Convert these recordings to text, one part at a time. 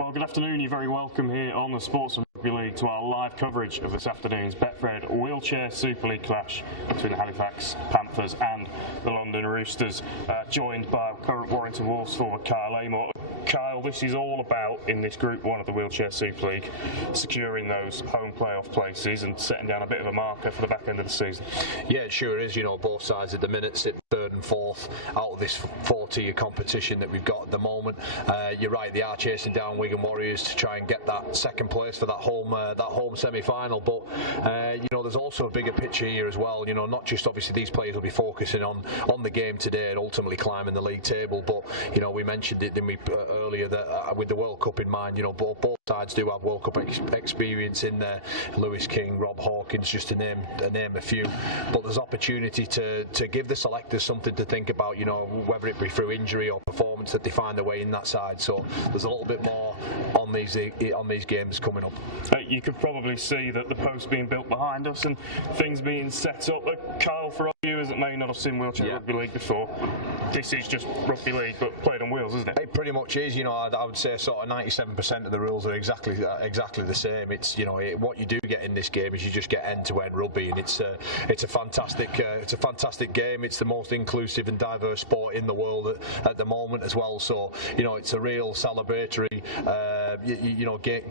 Well, good afternoon. You're very welcome here on the Sportsman Rugby League to our live coverage of this afternoon's Betfred Wheelchair Super League clash between the Halifax Panthers and the London Roosters, joined by current Warrington Wolves forward Kyle Amor. Kyle, this is all about, in this Group 1 of the Wheelchair Super League, securing those home playoff places and setting down a bit of a marker for the back end of the season. Yeah, it sure is. You know, both sides at the minute sit third and fourth out of this four-tier competition that we've got at the moment. You're right, they are chasing down Wigan Warriors to try and get that second place for that home semi-final. But you know, there's also a bigger picture here as well. You know, not just obviously these players will be focusing on the game today and ultimately climbing the league table. But you know, we mentioned it, didn't we, earlier, that with the World Cup in mind, you know, both sides do have World Cup experience in there. Lewis King, Rob Hawkins, just to name a few. But there's opportunity to give the selectors something to think about. You know, whether it be through injury or performance, that they find their way in that side. So there's a little bit more on these games coming up. You could probably see that the post being built behind us and things being set up. Kyle, for our viewers that may not have seen Wheelchair Rugby League before, this is just rugby league but played on wheels, isn't it? It pretty much is. You know, I would say sort of 97% of the rules are exactly the same. It's, you know, what you do get in this game is you just get end-to-end rugby, and it's a fantastic game. It's the most inclusive and diverse sport in the world at the moment as well. So you know, it's a real celebratory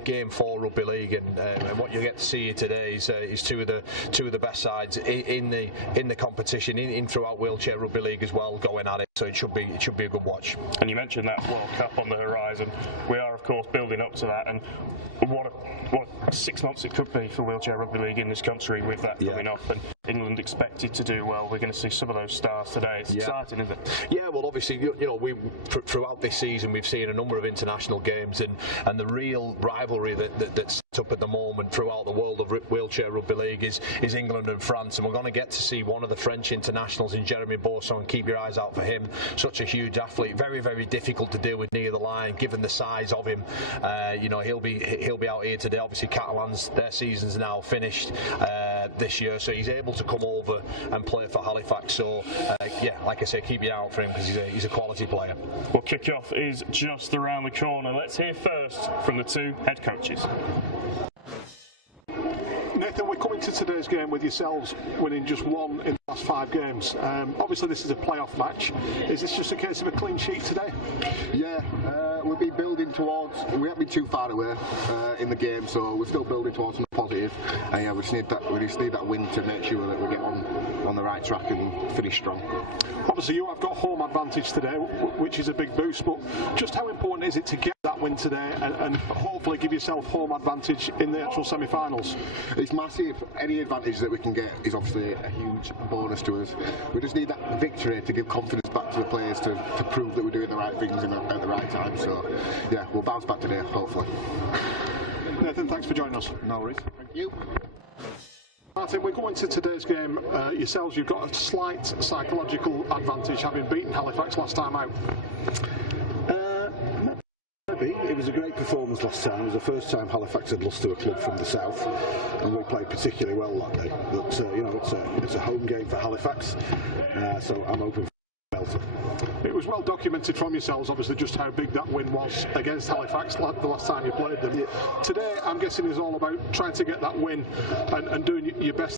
game for rugby league, and what you get to see here today is two of the best sides in the competition in throughout Wheelchair Rugby League as well, going at it. So it should be a good watch. And you mentioned that World Cup on the horizon. We are of course building up to that, and what 6 months it could be for Wheelchair Rugby League in this country with that coming up, and England expected to do well. We're going to see some of those stars today. It's exciting, isn't it? Yeah, well, obviously, you know, throughout this season we've seen a number of international games, and the real rivalry that's set up at the moment throughout the world of Wheelchair Rugby League is England and France, and we're going to get to see one of the French internationals in Jeremy Bourson. Keep your eyes out for him. Such a huge athlete, very, very difficult to deal with near the line, given the size of him. You know, he'll be out here today. Obviously, Catalans, their season's now finished this year, so he's able to come over and play for Halifax. So yeah, like I say, keep your eye out for him because he's a quality player. Well, kick-off is just around the corner. Let's hear first from the two head coaches. Nathan, we're coming to today's game with yourselves winning just one in the last 5 games. Obviously this is a playoff match. Is this just a case of a clean sheet today? Yeah, we'll be building towards, we haven't been too far away in the game, so we're still building towards something positive, and yeah, we just need that win to make sure that we get on the right track and finish strong. Obviously you have got home advantage today, which is a big boost, but just how important is it to get that win today and hopefully give yourself home advantage in the actual semi-finals? It's massive. Any advantage that we can get is obviously a huge bonus to us. We just need that victory to give confidence back to the players to prove that we're doing the right things at the right time. So yeah, we'll bounce back today, hopefully. Nathan, thanks for joining us. No worries. Thank you. Martin, we're going to today's game. Yourselves, you've got a slight psychological advantage having beaten Halifax last time out. It was a great performance last time. It was the first time Halifax had lost to a club from the south, and we played particularly well that day. But you know, it's a home game for Halifax, so I'm open for Belter. It was well documented from yourselves, obviously, just how big that win was against Halifax the last time you played them. Yeah. Today, I'm guessing, is all about trying to get that win and doing your best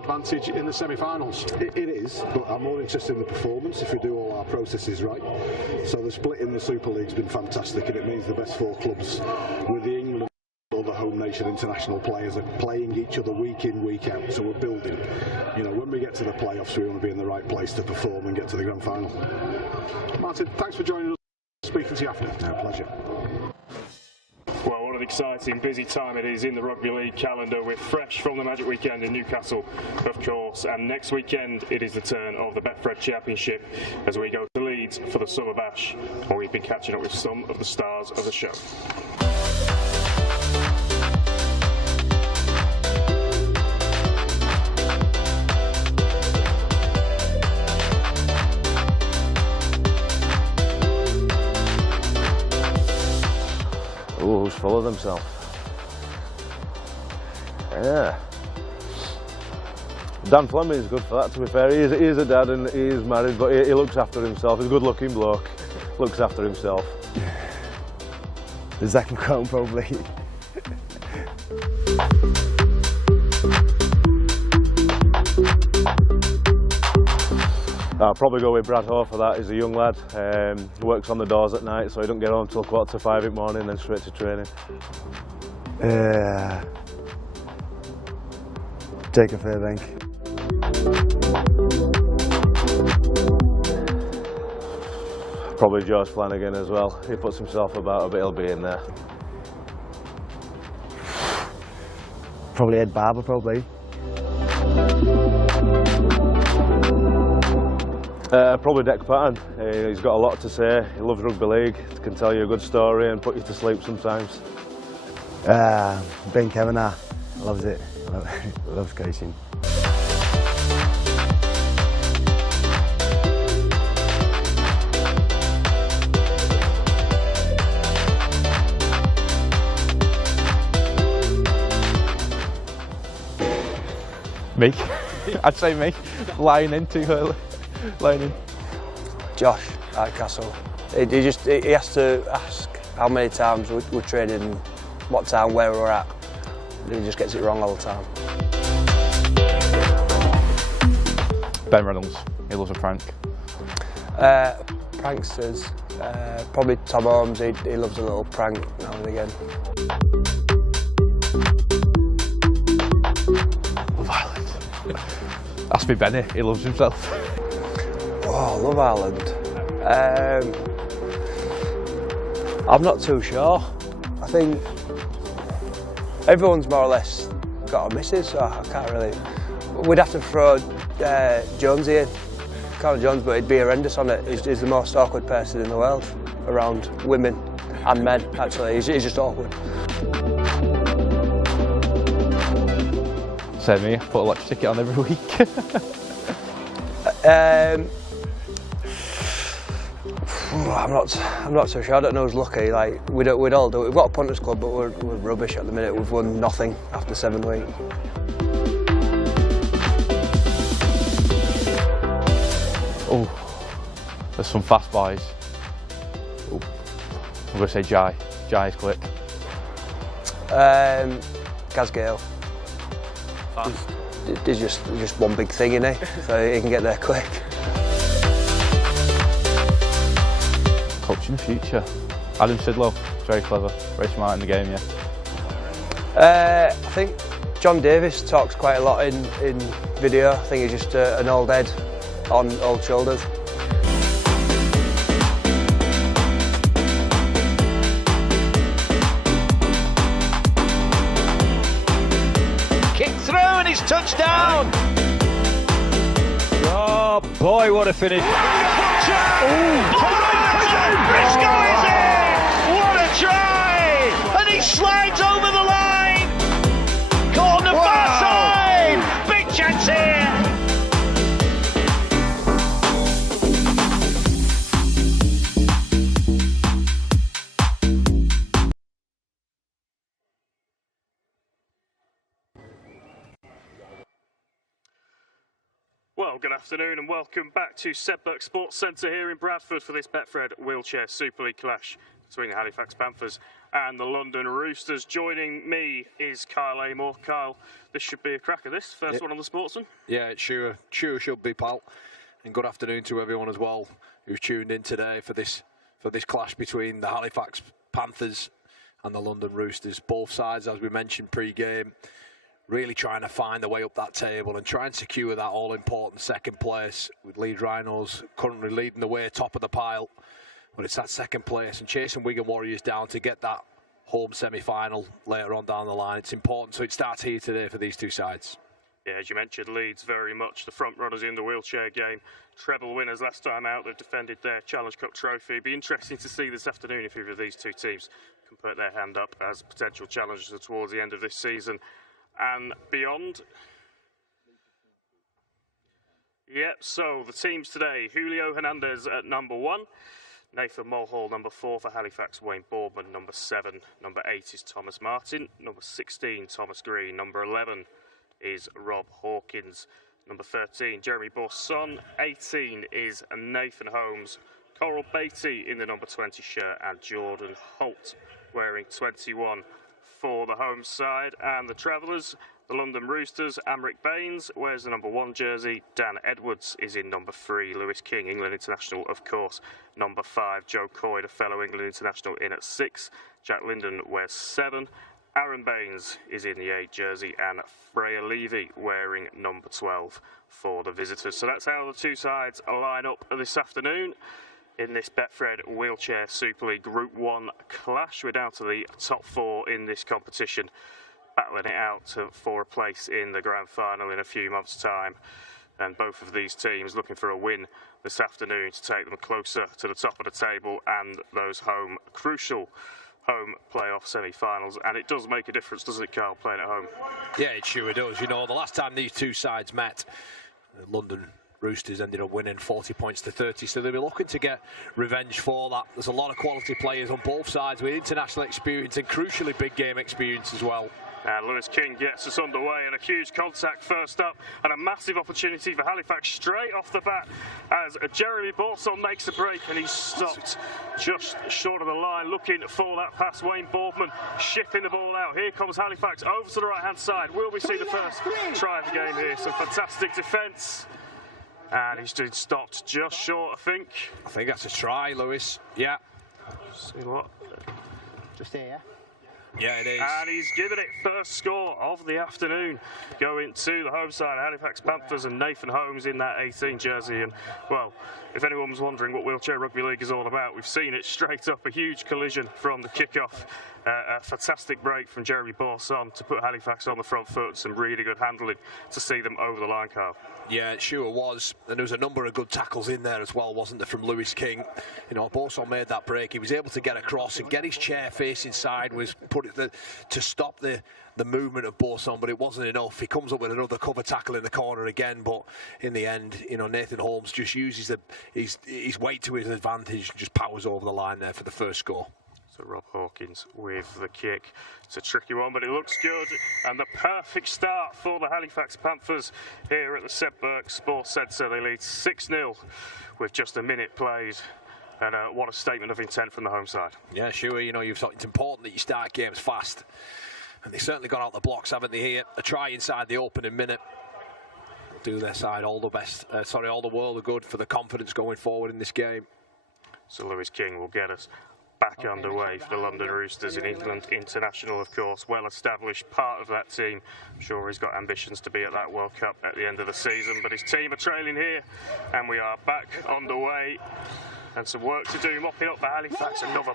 advantage in the semi-finals. It is, but I'm more interested in the performance if we do all our processes right. So the split in the Super League's been fantastic, and it means the best 4 clubs with the England or the home nation international players are playing each other week in, week out. So we're building. You know, when we get to the playoffs, we want to be in the right place to perform and get to the grand final. Martin, thanks for joining us. Speaking to you after. No, pleasure. Well, what an exciting, busy time it is in the Rugby League calendar. We're fresh from the Magic Weekend in Newcastle, of course, and next weekend it is the turn of the Betfred Championship as we go to Leeds for the Summer Bash, where we've been catching up with some of the stars of the show. Oh, who's full of themselves? Yeah. Dan Fleming is good for that, to be fair. He is a dad and he is married, but he looks after himself. He's a good looking bloke, looks after himself. The second cone probably. I'll probably go with Brad Hoare for that. He's a young lad, works on the doors at night, so he don't get home till 4:45 in the morning, then straight to training. Jacob Fairbank. Probably George Flanagan as well. He puts himself about, but he'll be in there. Probably Ed Barber, probably. Probably Deck Patton. He's got a lot to say. He loves rugby league. He can tell you a good story and put you to sleep sometimes. Ben Kavanagh loves it. Loves coaching. Me. I'd say me. Lying in too early. Lying in. Josh at Castle. He has to ask how many times we're training, what time, where we're at. He just gets it wrong all the time. Ben Reynolds. He loves a prank. Pranksters. Probably Tom Holmes. He loves a little prank now and again. Love Island. Ask me Benny. He loves himself. Oh, Love Island. I'm not too sure. I think everyone's more or less got a missus, so I can't really. We'd have to throw Jonesy in, Conor Jones, but he'd be horrendous on it. He's the most awkward person in the world around women and men. Actually, he's just awkward. Same me. Put a lottery ticket on every week. I'm not so sure. I don't know who's lucky. Like we'd all do it. We've got a punters club, but we're rubbish at the minute. We've won nothing after 7 weeks. Oh, there's some fast boys. Oh, I'm going to say Jai. Jai's quick. Gaz Gale. Fast. There's just one big thing in it, so he can get there quick. Coach in the future. Adam Sidlow. Very clever. Very smart in the game, yeah. I think John Davis talks quite a lot in video. I think he's just an old head on old shoulders. Kick through and he's touchdown! Oh boy, what a finish! Briscoe is in! What a try! And he slides over the line! Corner far side! Big chance here! Well, good afternoon and welcome back to Sedberg Sports Centre here in Bradford for this Betfred Wheelchair Super League clash between the Halifax Panthers and the London Roosters. Joining me is Kyle Amor. Kyle, this should be a cracker, this first one on the Sportsman. Yeah, it sure should be, pal. And good afternoon to everyone as well who's tuned in today for this clash between the Halifax Panthers and the London Roosters. Both sides, as we mentioned pre-game, really trying to find their way up that table and try and secure that all-important second place, with Leeds Rhinos currently leading the way top of the pile. But it's that second place and chasing Wigan Warriors down to get that home semi-final later on down the line. It's important, so it starts here today for these two sides. Yeah, as you mentioned, Leeds very much the front runners in the wheelchair game. Treble winners last time out. They've defended their Challenge Cup trophy. It'd be interesting to see this afternoon if either of these two teams can put their hand up as potential challengers towards the end of this season and beyond. Yep, so the teams today: Julio Hernandez at number 1, Nathan Mulhall number 4 for Halifax, Wayne Boardman number 7, number 8 is Thomas Martin, number 16 Thomas Green, number 11 is Rob Hawkins, number 13 Jeremy Bourson, 18 is Nathan Holmes, Coral Beatty in the number 20 shirt, and Jordan Holt wearing 21 for the home side. And the Travellers, the London Roosters, Amric Baines wears the number 1 jersey. Dan Edwards is in number 3. Lewis King, England international, of course, number 5. Joe Coyd, a fellow England international, in at 6. Jack Linden wears 7. Aaron Baines is in the 8 jersey, and Freya Levy wearing number 12 for the visitors. So that's how the two sides line up this afternoon in this Betfred Wheelchair Super League Group 1 clash. We're down to the top 4 in this competition, battling it out for a place in the grand final in a few months' time. And both of these teams looking for a win this afternoon to take them closer to the top of the table and those crucial home playoff semi-finals. And it does make a difference, doesn't it, Carl, playing at home? Yeah, it sure does. You know, the last time these two sides met, the London Roosters ended up winning 40 points to 30, so they'll be looking to get revenge for that. There's a lot of quality players on both sides with international experience and crucially big game experience as well. And Lewis King gets us underway, and a huge contact first up, and a massive opportunity for Halifax straight off the bat as Jeremy Borson makes a break, and he's stopped just short of the line, looking for that pass. Wayne Boardman shipping the ball out. Here comes Halifax over to the right-hand side. Will we see the first try of the game here? Some fantastic defence. And he's been stopped just short, I think. I think that's a try, Lewis. Yeah. See what? Just here, yeah? Yeah, it is. And he's given it first score of the afternoon, going to the home side, Halifax Panthers, and Nathan Holmes in that 18 jersey. And, well, if anyone was wondering what Wheelchair Rugby League is all about, we've seen it straight up, a huge collision from the kickoff. A fantastic break from Jeremy Borson to put Halifax on the front foot. Some really good handling to see them over the line, Carl. Yeah, it sure was. And there was a number of good tackles in there as well, wasn't there, from Lewis King. You know, Borson made that break. He was able to get across and get his chair facing sideways, put it to stop the movement of Borson, but it wasn't enough. He comes up with another cover tackle in the corner again, but in the end, you know, Nathan Holmes just uses his weight to his advantage and just powers over the line there for the first score. So Rob Hawkins with the kick. It's a tricky one, but it looks good. And the perfect start for the Halifax Panthers here at the Seb Burke Sports Centre. They lead 6-0 with just a minute played. And what a statement of intent from the home side. Yeah, sure. You know, it's important that you start games fast. And they've certainly got out the blocks, haven't they, here? A try inside the opening minute. Do their side all the best. All the world of good for the confidence going forward in this game. So Lewis King will get us back underway for the London Roosters, in England international, of course, well-established part of that team. I'm sure he's got ambitions to be at that World Cup at the end of the season, but his team are trailing here, and we are back underway. And some work to do, mopping up for Halifax. Another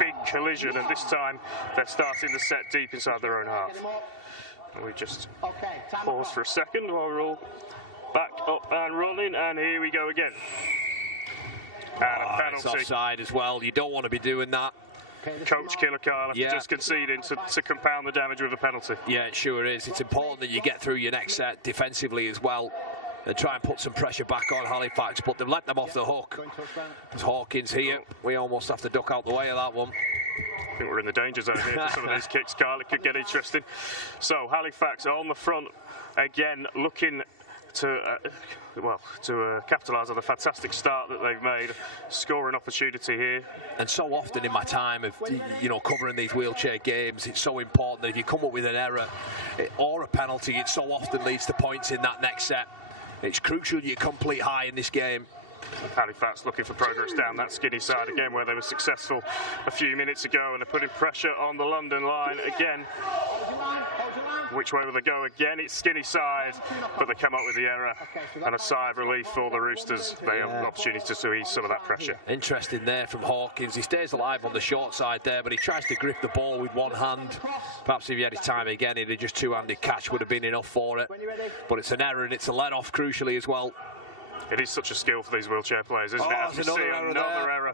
big collision, and this time they're starting the set deep inside their own half. And we just pause for a second while we're all back up and running, and here we go again. And a penalty. It's offside as well. You don't want to be doing that. Coach Killer Carl just conceding to compound the damage with a penalty. Yeah, it sure is. It's important that you get through your next set defensively as well and try and put some pressure back on Halifax, but they've let them off the hook. There's Hawkins here. We almost have to duck out the way of that one. I think we're in the danger zone here for some of these kicks, Carl. It could get interesting. So Halifax on the front again, looking to capitalise on the fantastic start that they've made, scoring opportunity here. And so often in my time of covering these wheelchair games, it's so important that if you come up with an error or a penalty, it so often leads to points in that next set. It's crucial you complete high in this game. Halifax looking for progress down that skinny side again, where they were successful a few minutes ago, and they're putting pressure on the London line again. Which way will they go again? It's skinny side, but they come up with the error, and a sigh of relief for the Roosters. They have an opportunity to ease some of that pressure. Interesting there from Hawkins. He stays alive on the short side there, but he tries to grip the ball with one hand. Perhaps if he had his time again, he'd have just two-handed catch would have been enough for it. But it's an error, and it's a let-off crucially as well. It is such a skill for these wheelchair players, isn't it? As we see another error.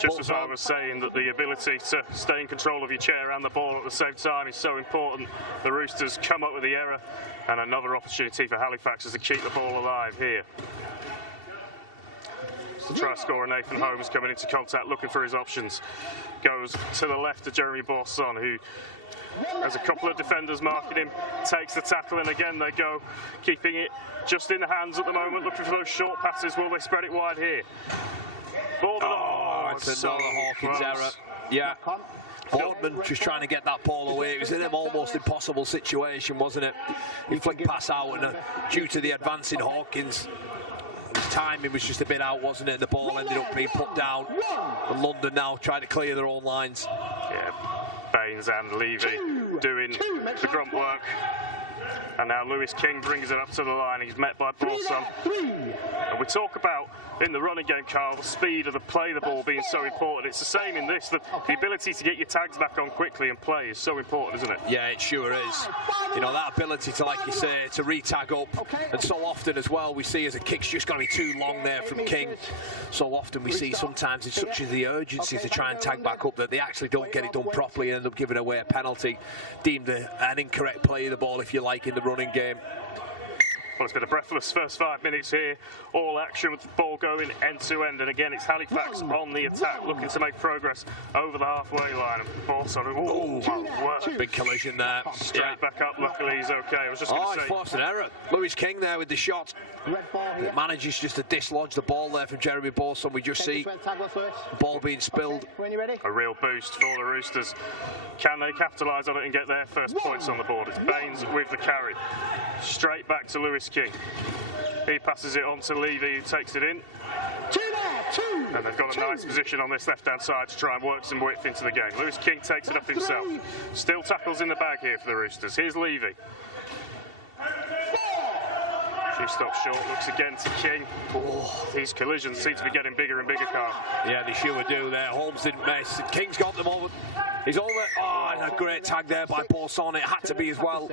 Just as I was saying, that the ability to stay in control of your chair and the ball at the same time is so important. The Roosters come up with the error, and another opportunity for Halifax is to keep the ball alive here. The try scorer Nathan Holmes coming into contact, looking for his options. Goes to the left to Jeremy Borson, who has a couple of defenders marking him, takes the tackle, and again they go, keeping it just in the hands at the moment, looking for those short passes. Will they spread it wide here? It's another Hawkins error. Yeah. Boardman just trying to get that ball away. It was in an almost impossible situation, wasn't it? He flicked pass out, and due to the advancing Hawkins, his timing was just a bit out, wasn't it? The ball ended up being put down. And London now trying to clear their own lines. Yeah, Baines and Levy doing the grunt work. And now Lewis King brings it up to the line. He's met by Borson. And we talk about, in the running game, Carl, the speed of the play the ball being so important. It's the same in this. The ability to get your tags back on quickly and play is so important, isn't it? Yeah, it sure is. You know, that ability to, like you say, to re-tag up. And so often as well, we see as a kick's just going to be too long there from King. So often we see sometimes it's such as the urgency to try and tag back up that they actually don't get it done properly and end up giving away a penalty. Deemed an incorrect play of the ball, if you like, in the running game. Well, it's been a breathless first 5 minutes here. All action with the ball going end to end. And again, it's Halifax on the attack, looking to make progress over the halfway line. And Borson, big collision there. Straight back up. Luckily, he's okay. I was just going to say. Forced an error. Lewis King there with the shot. It manages just to dislodge the ball there from Jeremy Borson. We just see the ball being spilled. A real boost for the Roosters. Can they capitalise on it and get their first points on the board? It's Baines with the carry. Straight back to Lewis King. He passes it on to Levy, who takes it in. And they've got a nice position on this left-hand side to try and work some width into the game. Lewis King takes it up himself. Still tackles in the bag here for the Roosters. Here's Levy. She stops short, looks again to King. Oh, these collisions seem to be getting bigger and bigger, Carl. Yeah, they sure do there. Holmes didn't miss. King's got them over. He's over. Oh, and a great tag there by Borson. It had to be as well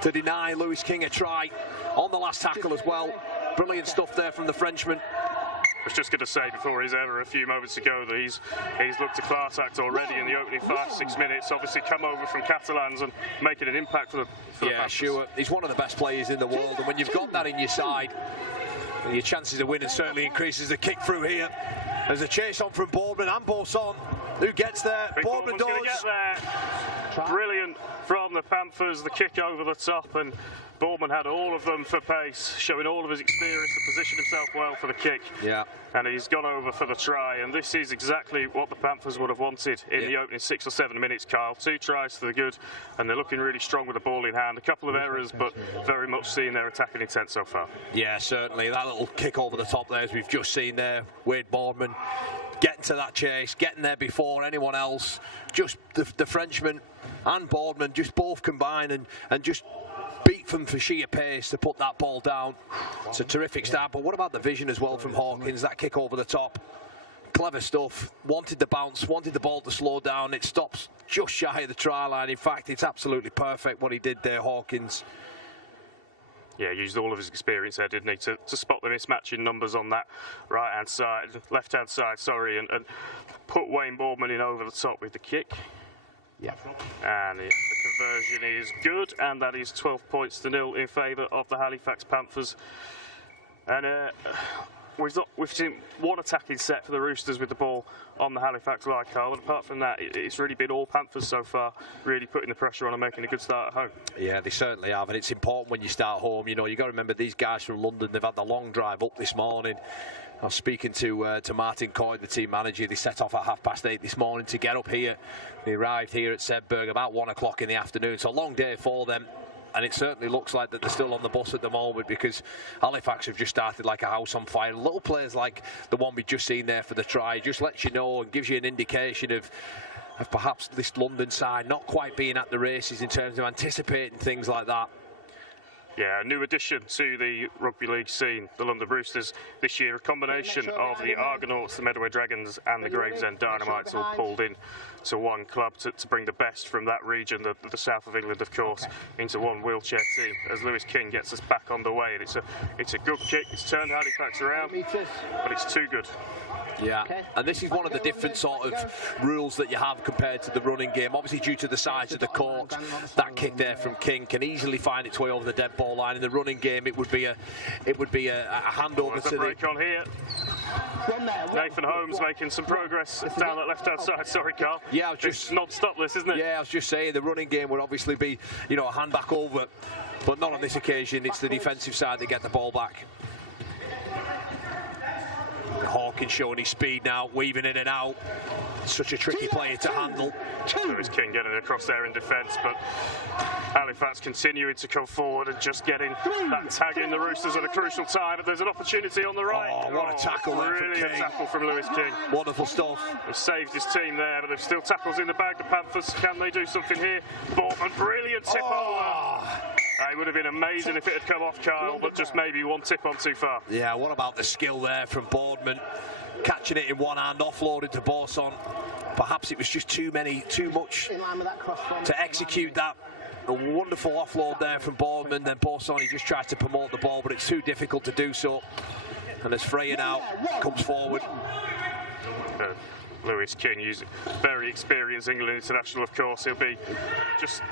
to deny Lewis King a try on the last tackle as well. Brilliant stuff there from the Frenchman. I was just going to say before his error a few moments ago that he's looked a class act already in the opening 5-6 minutes. Obviously come over from Catalans and making an impact for the Panthers. Sure. He's one of the best players in the world, and when you've got that in your side, your chances of winning certainly increases. The kick through here. There's a chase on from Boardman and Borson. Who gets there? Boardman does. Get there. Brilliant from the Panthers. The kick over the top, and Boardman had all of them for pace, showing all of his experience to position himself well for the kick. Yeah. And he's gone over for the try, and this is exactly what the Panthers would have wanted in the opening 6 or 7 minutes, Carl. 2 tries for the good, and they're looking really strong with the ball in hand. A couple of errors, but very much seeing their attacking intent so far. Yeah, certainly. That little kick over the top there, as we've just seen there, Wade Boardman getting to that chase, getting there before anyone else. Just the Frenchman and Boardman just both combine and just beat them for sheer pace to put that ball down. It's a terrific start, but what about the vision as well from Hawkins? That kick over the top, clever stuff. Wanted the bounce, wanted the ball to slow down. It stops just shy of the try line. In fact, it's absolutely perfect what he did there, Hawkins. Yeah, used all of his experience there, didn't he, to spot the mismatching numbers on that right-hand side, left-hand side, sorry, and put Wayne Boardman in over the top with the kick. Yeah. And the conversion is good, and that is 12 points to 0 in favour of the Halifax Panthers. And we've seen one attacking set for the Roosters with the ball on the Halifax line, Carl. And apart from that, it's really been all Panthers so far, really putting the pressure on and making a good start at home. Yeah, they certainly have, and it's important when you start home. You know, you've got to remember these guys from London, they've had the long drive up this morning. I was speaking to Martin Coy, the team manager. They set off at 8:30 this morning to get up here. They arrived here at Sedberg about 1 o'clock in the afternoon. So a long day for them. And it certainly looks like that they're still on the bus at the moment, because Halifax have just started like a house on fire. Little players like the one we've just seen there for the try just lets you know and gives you an indication of perhaps this London side not quite being at the races in terms of anticipating things like that. Yeah, a new addition to the rugby league scene, the London Roosters this year. A combination of the Argonauts, the Medway Dragons and the Gravesend Dynamites all pulled in to one club to bring the best from that region, the south of England, of course, into one wheelchair team as Lewis King gets us back on the way. And it's a good kick. It's turned Halifax around, but it's too good. Yeah, and this is one of the different sort of rules that you have compared to the running game. Obviously, due to the size of the court, that kick there from King can easily find its way over the dead ball line. In the running game, it would be a handover to the break on here. Nathan Holmes making some progress down that left-hand side. Sorry, Carl. Yeah, I was just non-stop this, isn't it? Yeah, I was just saying the running game would obviously be, you know, a hand back over, but not on this occasion. It's the defensive side that get the ball back. Hawkins showing his speed now, weaving in and out. Such a tricky player to handle. Lewis King getting across there in defence, but Halifax continuing to come forward and just getting that tag in the Roosters at a crucial time. But there's an opportunity on the right. Oh, what a tackle there from Brilliant King. tackle from Lewis King. Wonderful stuff. They've saved his team there, but there's still tackles in the bag. The Panthers, can they do something here? Bournemouth, brilliant tip over. It would have been amazing if it had come off, Kyle, but just maybe one tip on too far. Yeah, what about the skill there from Boardman? Catching it in one hand, offloaded to Bourson. Perhaps it was just too much to execute that. A wonderful offload there from Boardman. Then Bourson, he just tries to promote the ball, but it's too difficult to do so. And as Freya now comes forward. Lewis King, he's very experienced England international, of course. He'll be just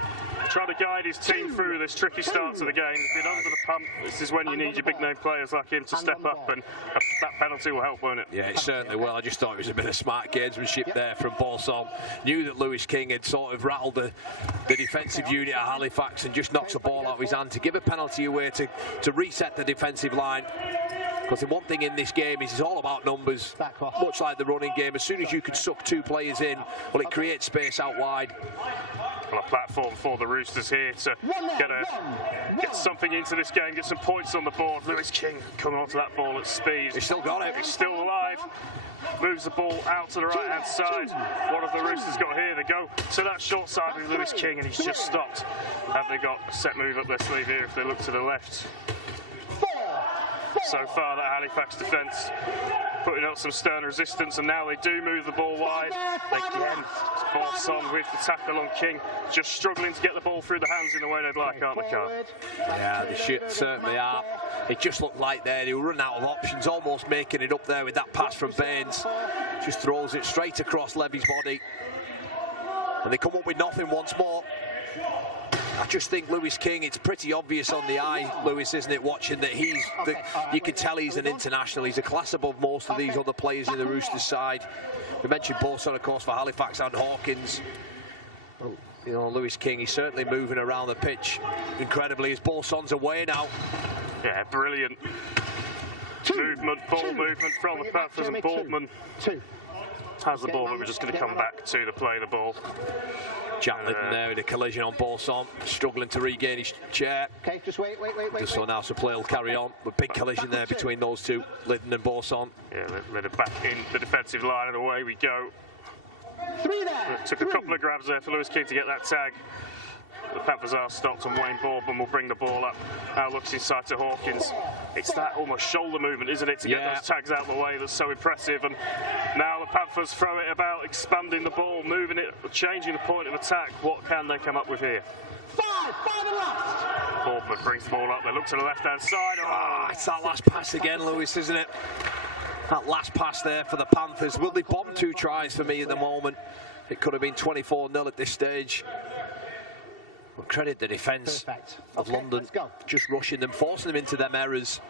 trying to guide his team through this tricky start to the game. He's been under the pump. This is when you need your big name players like him to step up, and that penalty will help, won't it? Yeah, it certainly will. I just thought it was a bit of smart gamesmanship there from Bourson. Knew that Lewis King had sort of rattled the defensive unit at Halifax and just knocks the ball out of his hand to give a penalty away to reset the defensive line. Because the one thing in this game is it's all about numbers, much like the running game. As soon as you can suck two players in, well, it creates space out wide. Well, a platform for the Roosters here to get something into this game, get some points on the board. Lewis King coming onto that ball at speed. He's still got it. He's still alive. Moves the ball out to the right-hand side. What have the Roosters got here? They go to that short side with Lewis King, and he's just stopped. Have they got a set move up their sleeve here if they look to the left? So far, that Halifax defence putting up some stern resistance, and now they do move the ball wide. Again, Bourson with the tackle on King, just struggling to get the ball through the hands in the way they'd like, aren't they, Carl? Yeah, they certainly are. It just looked like they were running out of options, almost making it up there with that pass from Baines. Just throws it straight across Levy's body. And they come up with nothing once more. I just think Lewis King, it's pretty obvious on the eye, Lewis, isn't it, watching that you can tell he's an international. He's a class above most of these other players in the Roosters side. We mentioned Bourson, of course, for Halifax, and Hawkins. Well, you know, Lewis King, he's certainly moving around the pitch incredibly as Bourson's away now. Yeah, brilliant ball movement from the Panthers, and Boardman has the ball, but we're just going to come back to the play the ball. Jack Liddon there with a collision on Bourson, struggling to regain his chair. Okay, just wait. Just so now, so play will carry on. With big collision there between those two, Liddon and Bourson. Yeah, Liddon back in the defensive line, and away we go. It took a couple of grabs there for Lewis King to get that tag. The Panthers are stopped, and Wayne Boardman will bring the ball up. Now looks inside to Hawkins. It's that almost shoulder movement, isn't it, to get those tags out of the way that's so impressive. And now the Panthers throw it about, expanding the ball, moving it, changing the point of attack. What can they come up with here? Five and last. Boardman brings the ball up. They look to the left-hand side. It's that last pass again, Lewis, isn't it? That last pass there for the Panthers. Will they bomb 2 tries for me at the moment? It could have been 24-0 at this stage. We'll credit the defence of London, just rushing them, forcing them into them errors.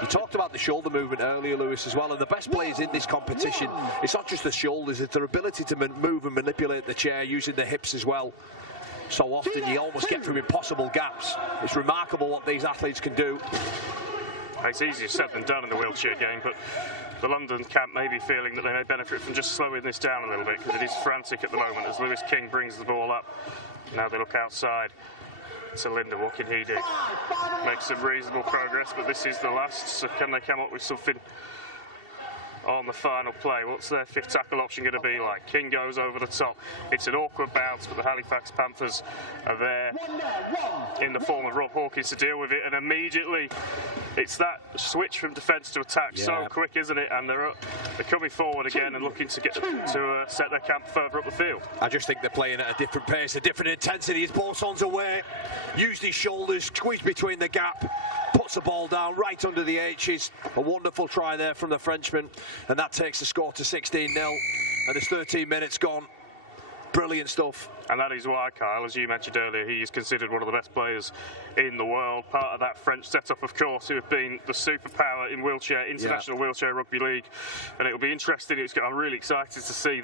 You talked about the shoulder movement earlier, Lewis, as well, and the best players in this competition, it's not just the shoulders, it's their ability to move and manipulate the chair using the hips as well. So often you almost get through impossible gaps. It's remarkable what these athletes can do. It's easier said than done in the wheelchair game, but the London camp may be feeling that they may benefit from just slowing this down a little bit, because it is frantic at the moment as Lewis King brings the ball up. Now they look outside to Linda. What can he do? Make some reasonable progress, but this is the last, so can they come up with something on the final play? What's their 5th tackle option going to be like? King goes over the top. It's an awkward bounce, but the Halifax Panthers are there in the form of Rob Hawkins to deal with it, and immediately it's that switch from defence to attack so quick, isn't it? And they're coming forward again and looking to get to set their camp further up the field. I just think they're playing at a different pace, a different intensity. As Borson's away, used his shoulders, squeezed between the gap, puts the ball down right under the H's. A wonderful try there from the Frenchman, and that takes the score to 16-0. And there's 13 minutes gone. Brilliant stuff. And that is why, Kyle, as you mentioned earlier, he is considered one of the best players in the world. Part of that French setup, of course, who have been the superpower in wheelchair, International Wheelchair Rugby League. And it'll be interesting. I'm really excited to see,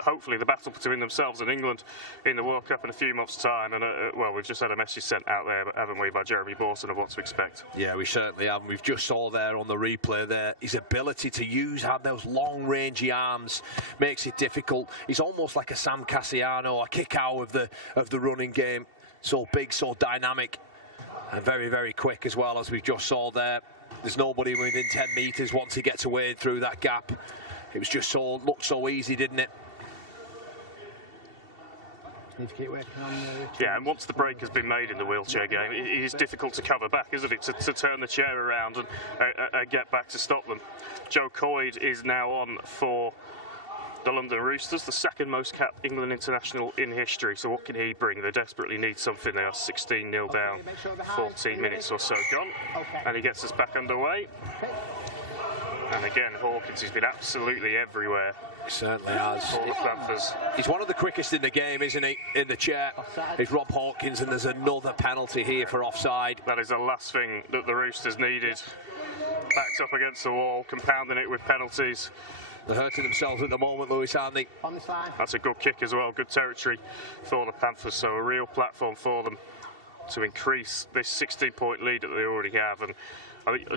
hopefully, the battle between themselves and England in the World Cup in a few months' time. And, well, we've just had a message sent out there, haven't we, by Jeremy Borson of what to expect. Yeah, we certainly have. We've just saw there on the replay there, his ability to have those long, rangy arms makes it difficult. He's almost like a Sam Cassiano, a kick-out of the running game. So big, so dynamic, and very, very quick as well, as we just saw there. There's nobody within 10 metres once he gets away through that gap. It was just looked so easy, didn't it? Yeah, and once the break has been made in the wheelchair game, it is difficult to cover back, isn't it, to turn the chair around and get back to stop them. Joe Coyd is now on for the London Roosters, the second most capped England international in history. So what can he bring? They desperately need something. They are 16-0 down, 14 minutes or so gone. And he gets us back underway. And again, Hawkins has been absolutely everywhere. He certainly has. For the Panthers. He's one of the quickest in the game, isn't he? In the chair. It's Rob Hawkins, and there's another penalty here for offside. That is the last thing that the Roosters needed. Backed up against the wall, compounding it with penalties. They're hurting themselves at the moment, Lewis, aren't they? That's a good kick as well, good territory for the Panthers, so a real platform for them to increase this 16-point lead that they already have. And I think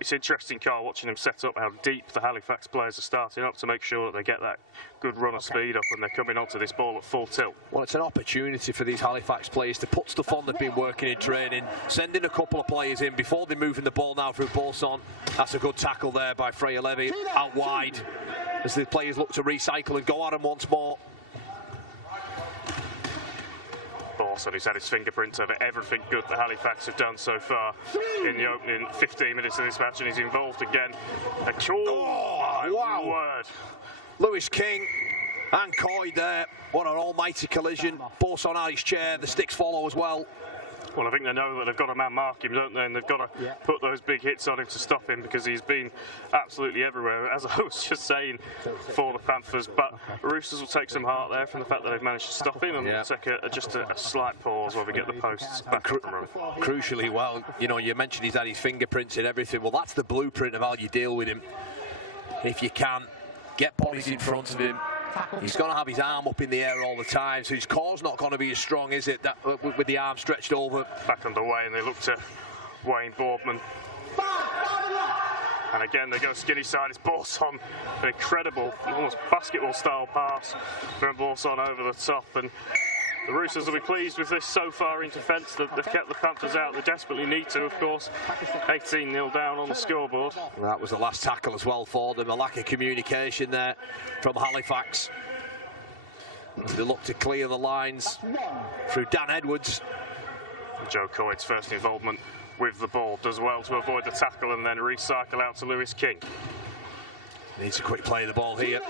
it's interesting, Carl, watching them set up, how deep the Halifax players are starting up to make sure that they get that good run of speed up when they're coming onto this ball at full tilt. Well, it's an opportunity for these Halifax players to put stuff on they've been working in training, sending a couple of players in before they're moving the ball now through Borson. That's a good tackle there by Freya Levy out wide as the players look to recycle and go at him once more. Borson, who's had his fingerprint over everything good that Halifax have done so far in the opening 15 minutes of this match, and he's involved again. Wow! Word. Lewis King and Coyd there. What an almighty collision. Borson on his chair, the sticks follow as well. Well, I think they know that they've got to man-mark him, don't they? And they've got to put those big hits on him to stop him, because he's been absolutely everywhere, as I was just saying, for the Panthers. But Roosters will take some heart there from the fact that they've managed to stop him, and we'll take just a slight pause while we get the posts back up and running. Crucially, well, you know, you mentioned he's had his fingerprints and everything. Well, that's the blueprint of how you deal with him. If you can, get bodies in front of him. He's going to have his arm up in the air all the time, so his core's not going to be as strong, is it, that, with the arm stretched over. Back underway, and they look to Wayne Boardman. And again, they go skinny side. It's Borson, an incredible, almost basketball-style pass from Borson over the top. And the Roosters will be pleased with this so far in defence. They've kept the Panthers out. They desperately need to, of course. 18-0 down on the scoreboard. Well, that was the last tackle as well for them. A lack of communication there from Halifax. They look to clear the lines through Dan Edwards. Joe Coyd's first involvement with the ball does well to avoid the tackle and then recycle out to Lewis King. Needs a quick play of the ball here.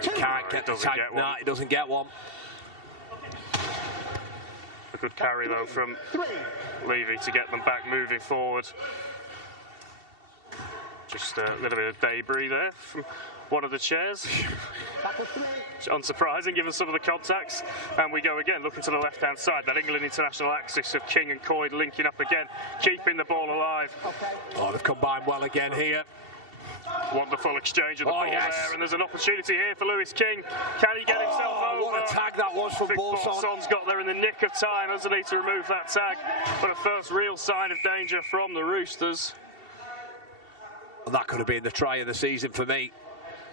He can't get the tag. No, he doesn't get one. A good carry though from Levy to get them back moving forward. Just a little bit of debris there from one of the chairs. Unsurprising given some of the contacts. And we go again, looking to the left-hand side. That England international axis of King and Coyd linking up again, keeping the ball alive. Oh, they've combined well again here. Wonderful exchange of the ball there, and there's an opportunity here for Lewis King. Can he get himself over? What a tag that was from Borson. Borson's got there in the nick of time, hasn't he, to remove that tag. But a first real sign of danger from the Roosters. And that could have been the try of the season for me.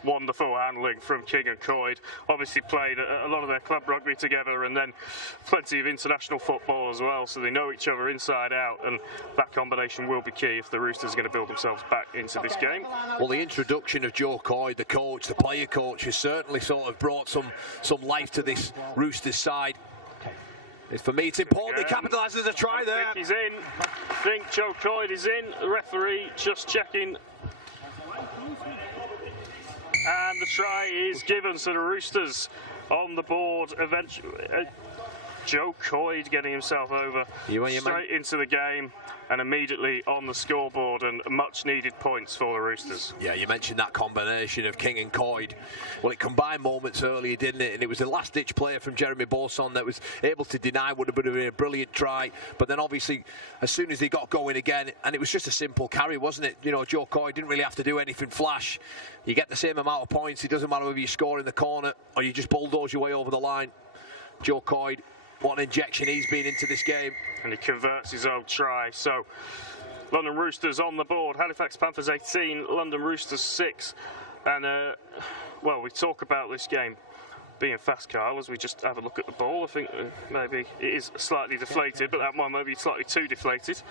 Wonderful handling from King and Coyd. Obviously played a lot of their club rugby together, and then plenty of international football as well, so they know each other inside out, and that combination will be key if the Roosters are going to build themselves back into this game. Well, the introduction of Joe Coyd, the coach, the player coach, has certainly sort of brought some life to this Roosters side. For me, it's important he capitalises a try there. I think he's in. I think Joe Coyd is in. The referee just checking. And the try is given, so the Roosters on the board eventually. Joe Coyd getting himself over straight into the game and immediately on the scoreboard, and much needed points for the Roosters. Yeah, you mentioned that combination of King and Coyd. Well, it combined moments earlier, didn't it? And it was the last-ditch player from Jeremy Bourson that was able to deny what would have been a brilliant try. But then, obviously, as soon as he got going again, and it was just a simple carry, wasn't it? You know, Joe Coyd didn't really have to do anything flash. You get the same amount of points. It doesn't matter whether you score in the corner or you just bulldoze your way over the line. Joe Coyd, what an injection he's been into this game. And he converts his own try. So, London Roosters on the board. Halifax Panthers 18, London Roosters 6. And, well, we talk about this game being fast, Kyle, as we just have a look at the ball. I think maybe it is slightly deflated, but that one may be slightly too deflated.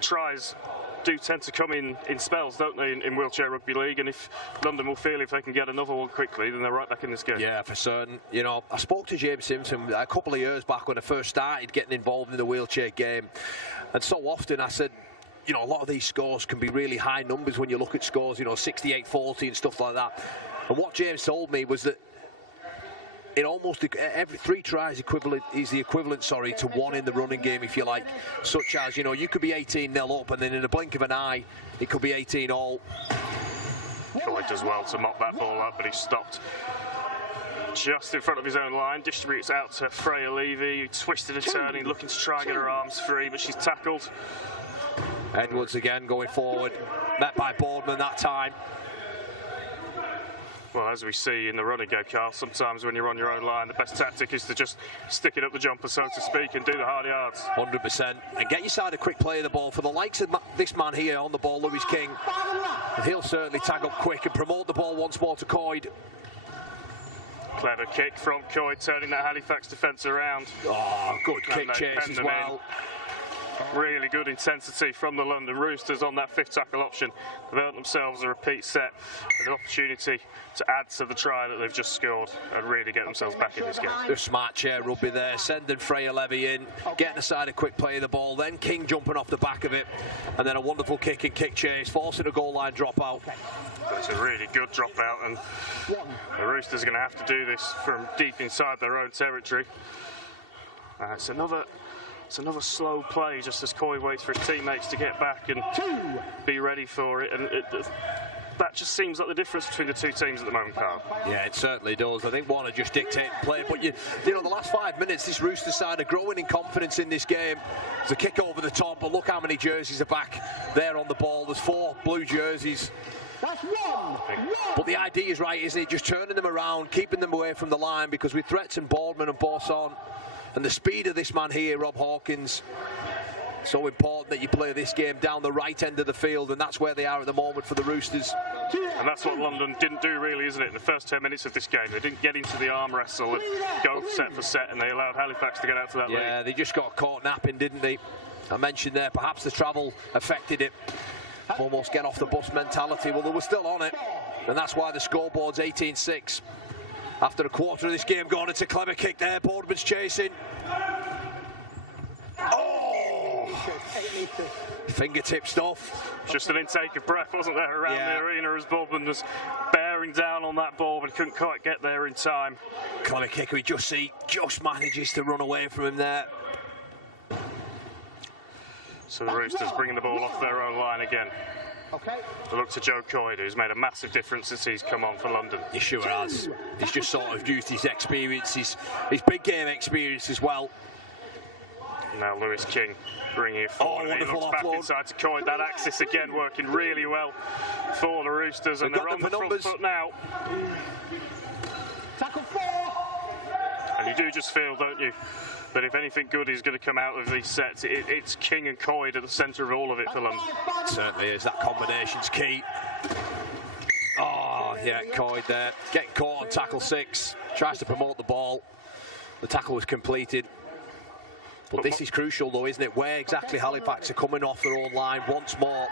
Tries do tend to come in spells, don't they, in wheelchair rugby league, and if London will feel if they can get another one quickly, then they're right back in this game. Yeah, for certain. You know, I spoke to James Simpson a couple of years back when I first started getting involved in the wheelchair game, and so often I said, you know, a lot of these scores can be really high numbers when you look at scores, you know, 68-40 and stuff like that. And what James told me was that it almost every 3 tries is the equivalent to 1 in the running game, if you like. Such as, you know, you could be 18-0 up, and then in a blink of an eye, it could be 18-all. Coyd does well to mop that ball up, but he's stopped just in front of his own line. Distributes out to Freya Levy, twisted and turning, looking to try and get her arms free, but she's tackled. Edwards again going forward, met by Boardman that time. Well, as we see in the running game, Carl, sometimes when you're on your own line, the best tactic is to just stick it up the jumper, so to speak, and do the hard yards. 100%. And get your side a quick play of the ball. For the likes of this man here on the ball, Lewis King, he'll certainly tag up quick and promote the ball once more to Coyd. Clever kick from Coyd, turning that Halifax defence around. Oh, good kick chase as well. Really good intensity from the London Roosters on that 5th tackle option. They've earned themselves a repeat set with an opportunity to add to the try that they've just scored and really get themselves back in this game. They're smart chair rugby there, sending Freya Levy in, getting aside a quick play of the ball, then King jumping off the back of it, and then a wonderful kick and kick chase, forcing a goal line dropout. It's a really good dropout, and the Roosters are going to have to do this from deep inside their own territory. It's another slow play, just as Coy waits for his teammates to get back and be ready for it. And that just seems like the difference between the two teams at the moment, Carl. Yeah, it certainly does. I think Warner just dictating play. But, you know, the last 5 minutes, this Roosters side are growing in confidence in this game. There's a kick over the top, but look how many jerseys are back there on the ball. There's 4 blue jerseys. That's one. But the idea is right, isn't it? Just turning them around, keeping them away from the line, because with threats and Boardman and Bourson, and the speed of this man here, Rob Hawkins, so important that you play this game down the right end of the field, and that's where they are at the moment for the Roosters. And that's what London didn't do, really, isn't it? In the first 10 minutes of this game, they didn't get into the arm wrestle and go set for set, and they allowed Halifax to get out to that lead. Yeah, they just got caught napping, didn't they? I mentioned there, perhaps the travel affected it. Almost get off the bus mentality. Well, they were still on it, and that's why the scoreboard's 18-6. After a quarter of this game gone, it's a clever kick there. Boardman's chasing. Oh! Fingertip stuff. Just an intake of breath, wasn't there, around the arena as Boardman was bearing down on that ball, but couldn't quite get there in time. Clever kick, we just manages to run away from him there. So the Roosters bringing the ball off their own line again. Okay. A look to Joe Coyd, who's made a massive difference since he's come on for London. He sure has. He's just sort of used his experience, his big game experience as well. Now Lewis King bringing it forward. He looks back inside to Coyd. That axis again working really well for the Roosters, and they're on the front foot now. Tackle 4. And you do just feel, don't you, that if anything good is going to come out of these sets, it's King and Coyd at the centre of all of it for London. It certainly is. That combination's key. Oh, yeah, Coyd there. Getting caught on tackle 6. Tries to promote the ball. The tackle was completed. But this is crucial, though, isn't it? Where exactly Halifax are coming off their own line once more.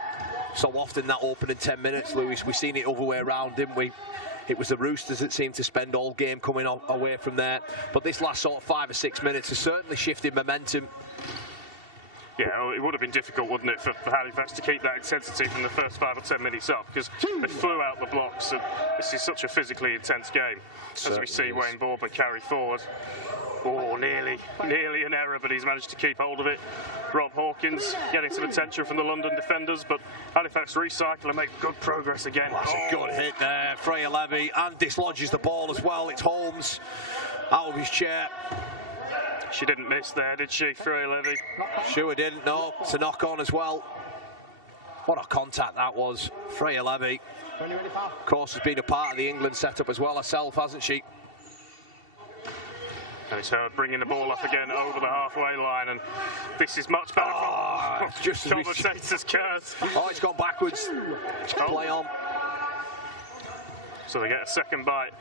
So often that opening 10 minutes, Lewis, we've seen it other way around, didn't we? It was the Roosters that seemed to spend all game coming away from there. But this last sort of 5 or 6 minutes has certainly shifted momentum. Yeah, well, it would have been difficult, wouldn't it, for Halifax to keep that intensity from the first 5 or 10 minutes up, because they flew out the blocks, and this is such a physically intense game. As we see Wayne Boardman carry forward. Oh, nearly an error, but he's managed to keep hold of it. Rob Hawkins getting some attention from the London defenders, but Halifax recycle and make good progress again. That's a good hit there, Freya Levy, and dislodges the ball as well. It's Holmes out of his chair. She didn't miss there, did she, Freya Levy? Sure didn't, no. It's a knock-on as well. What a contact that was. Freya Levy, of course, has been a part of the England setup as well herself, hasn't she? And it's her bringing the ball up again over the halfway line, and this is much better from just commentators' curse. Oh, it's gone backwards. Play on. So they get a second bite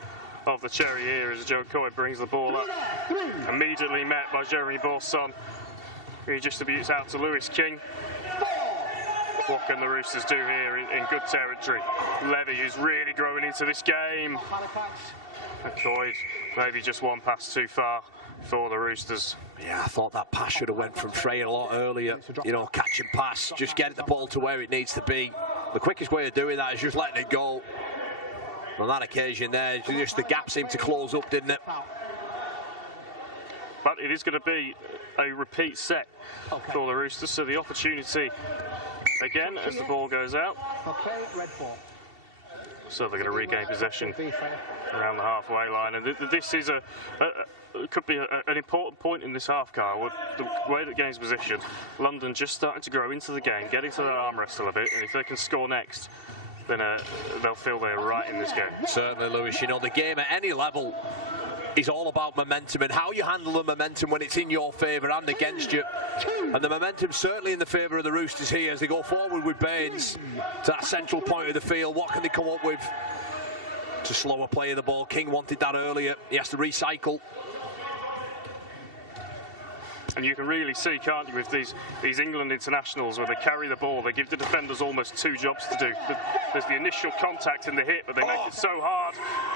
of the cherry here as Joe Coy brings the ball up. Immediately met by Jeremy Borson, who distributes out to Lewis King. What can the Roosters do here in good territory? Levy, who's really growing into this game. And Coy, maybe just one pass too far for the Roosters. Yeah, I thought that pass should have went from Freya a lot earlier. You know, catch and pass, just get the ball to where it needs to be. The quickest way of doing that is just letting it go. On that occasion there, just the gap seemed to close up, didn't it? But it is going to be a repeat set for the Roosters, so the opportunity again as the ball goes out. So they're going to regain possession around the halfway line, and this is could be an important point in this half, Kyle. The way that game's positioned, London just starting to grow into the game, getting to their arm wrestle a bit, and if they can score next, then they'll feel they're right in this game. Certainly, Lewis. You know, the game at any level is all about momentum and how you handle the momentum when it's in your favour and against you. And the momentum's certainly in the favour of the Roosters here as they go forward with Baines to that central point of the field. What can they come up with to slow a play of the ball? King wanted that earlier. He has to recycle. And you can really see, can't you, with these England internationals, where they carry the ball, they give the defenders almost two jobs to do. There's the initial contact in the hit, but they make it so hard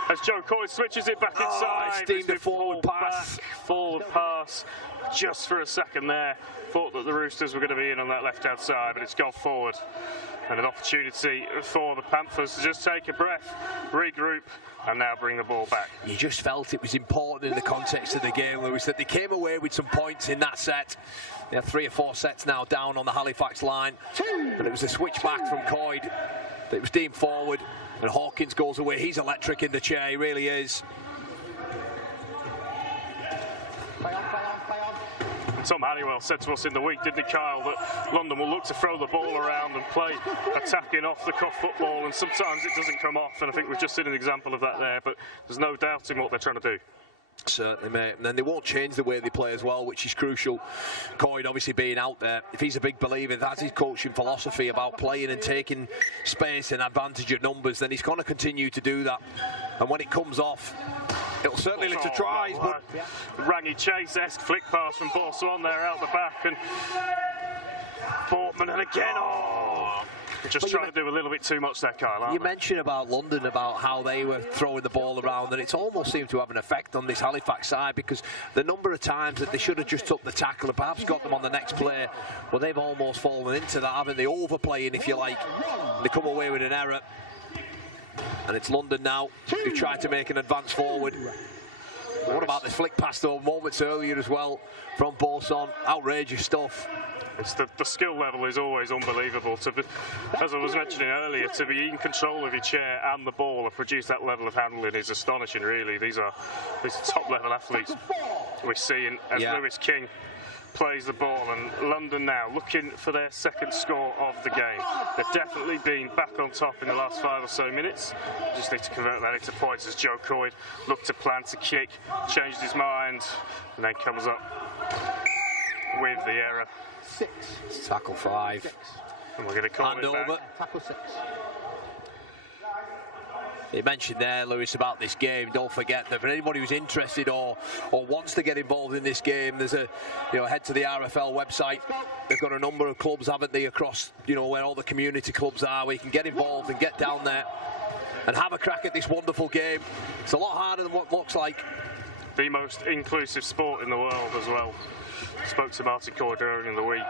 as Joe Coy switches it back inside. Steamed the forward pass. Forward pass, just for a second there. Thought that the Roosters were going to be in on that left-hand side, but it's gone forward. And an opportunity for the Panthers to just take a breath, regroup, and now bring the ball back. You just felt it was important in the context of the game, Lewis, that they came away with some points in that set. They have 3 or 4 sets now down on the Halifax line. But it was a switch back from Coyd that was deemed forward, and Hawkins goes away. He's electric in the chair, he really is. Tom Halliwell said to us in the week, didn't he, Kyle, that London will look to throw the ball around and play attacking off the cuff football, and sometimes it doesn't come off, and I think we've just seen an example of that there, but there's no doubt in what they're trying to do. Certainly, mate. And then they won't change the way they play as well, which is crucial. Coyd obviously being out there, if he's a big believer, that's his coaching philosophy about playing and taking space and advantage of numbers, then he's going to continue to do that. And when it comes off, it'll certainly lead to tries. But Rangy Chase-esque flick pass from Borson there out the back, and Portman, and again, just trying to do a little bit too much there, Kyle. You mentioned about London, about how they were throwing the ball around, and it's almost seemed to have an effect on this Halifax side, because the number of times that they should have just took the tackle and perhaps got them on the next play, well, they've almost fallen into that, haven't they? Overplaying, if you like. They come away with an error. And it's London now who try to make an advance forward. What about this flick pass, though, moments earlier as well from Borson? Outrageous stuff. It's the skill level is always unbelievable. As I was mentioning earlier, to be in control of your chair and the ball and produce that level of handling is astonishing, really. These are top-level athletes we're seeing as Lewis King plays the ball, and London now looking for their second score of the game. They've definitely been back on top in the last 5 or so minutes. Just need to convert that into points as Joe Coyd looked to plant a kick, changed his mind, and then comes up with the error. 6. Tackle 5. 6. And we're going to call hand it over. Back. Tackle 6. You mentioned there, Lewis, about this game. Don't forget that for anybody who's interested or wants to get involved in this game, there's head to the RFL website. They've got a number of clubs, haven't they, across where all the community clubs are, where you can get involved and get down there and have a crack at this wonderful game. It's a lot harder than what it looks like. the most inclusive sport in the world as well. Spoke to Martin Coyd earlier in the week.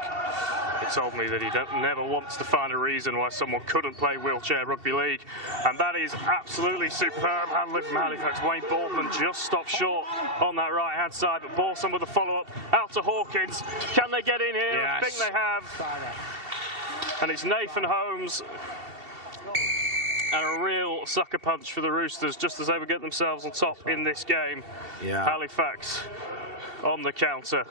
He told me that he never wants to find a reason why someone couldn't play wheelchair rugby league, and that is absolutely superb handling from Halifax. Wayne Boardman just stopped short on that right hand side, but Borson with the follow up out to Hawkins. Can they get in here? Yes. I think they have. And it's Nathan Holmes. And a real sucker punch for the Roosters just as they would get themselves on top in this game. Yeah. Halifax on the counter.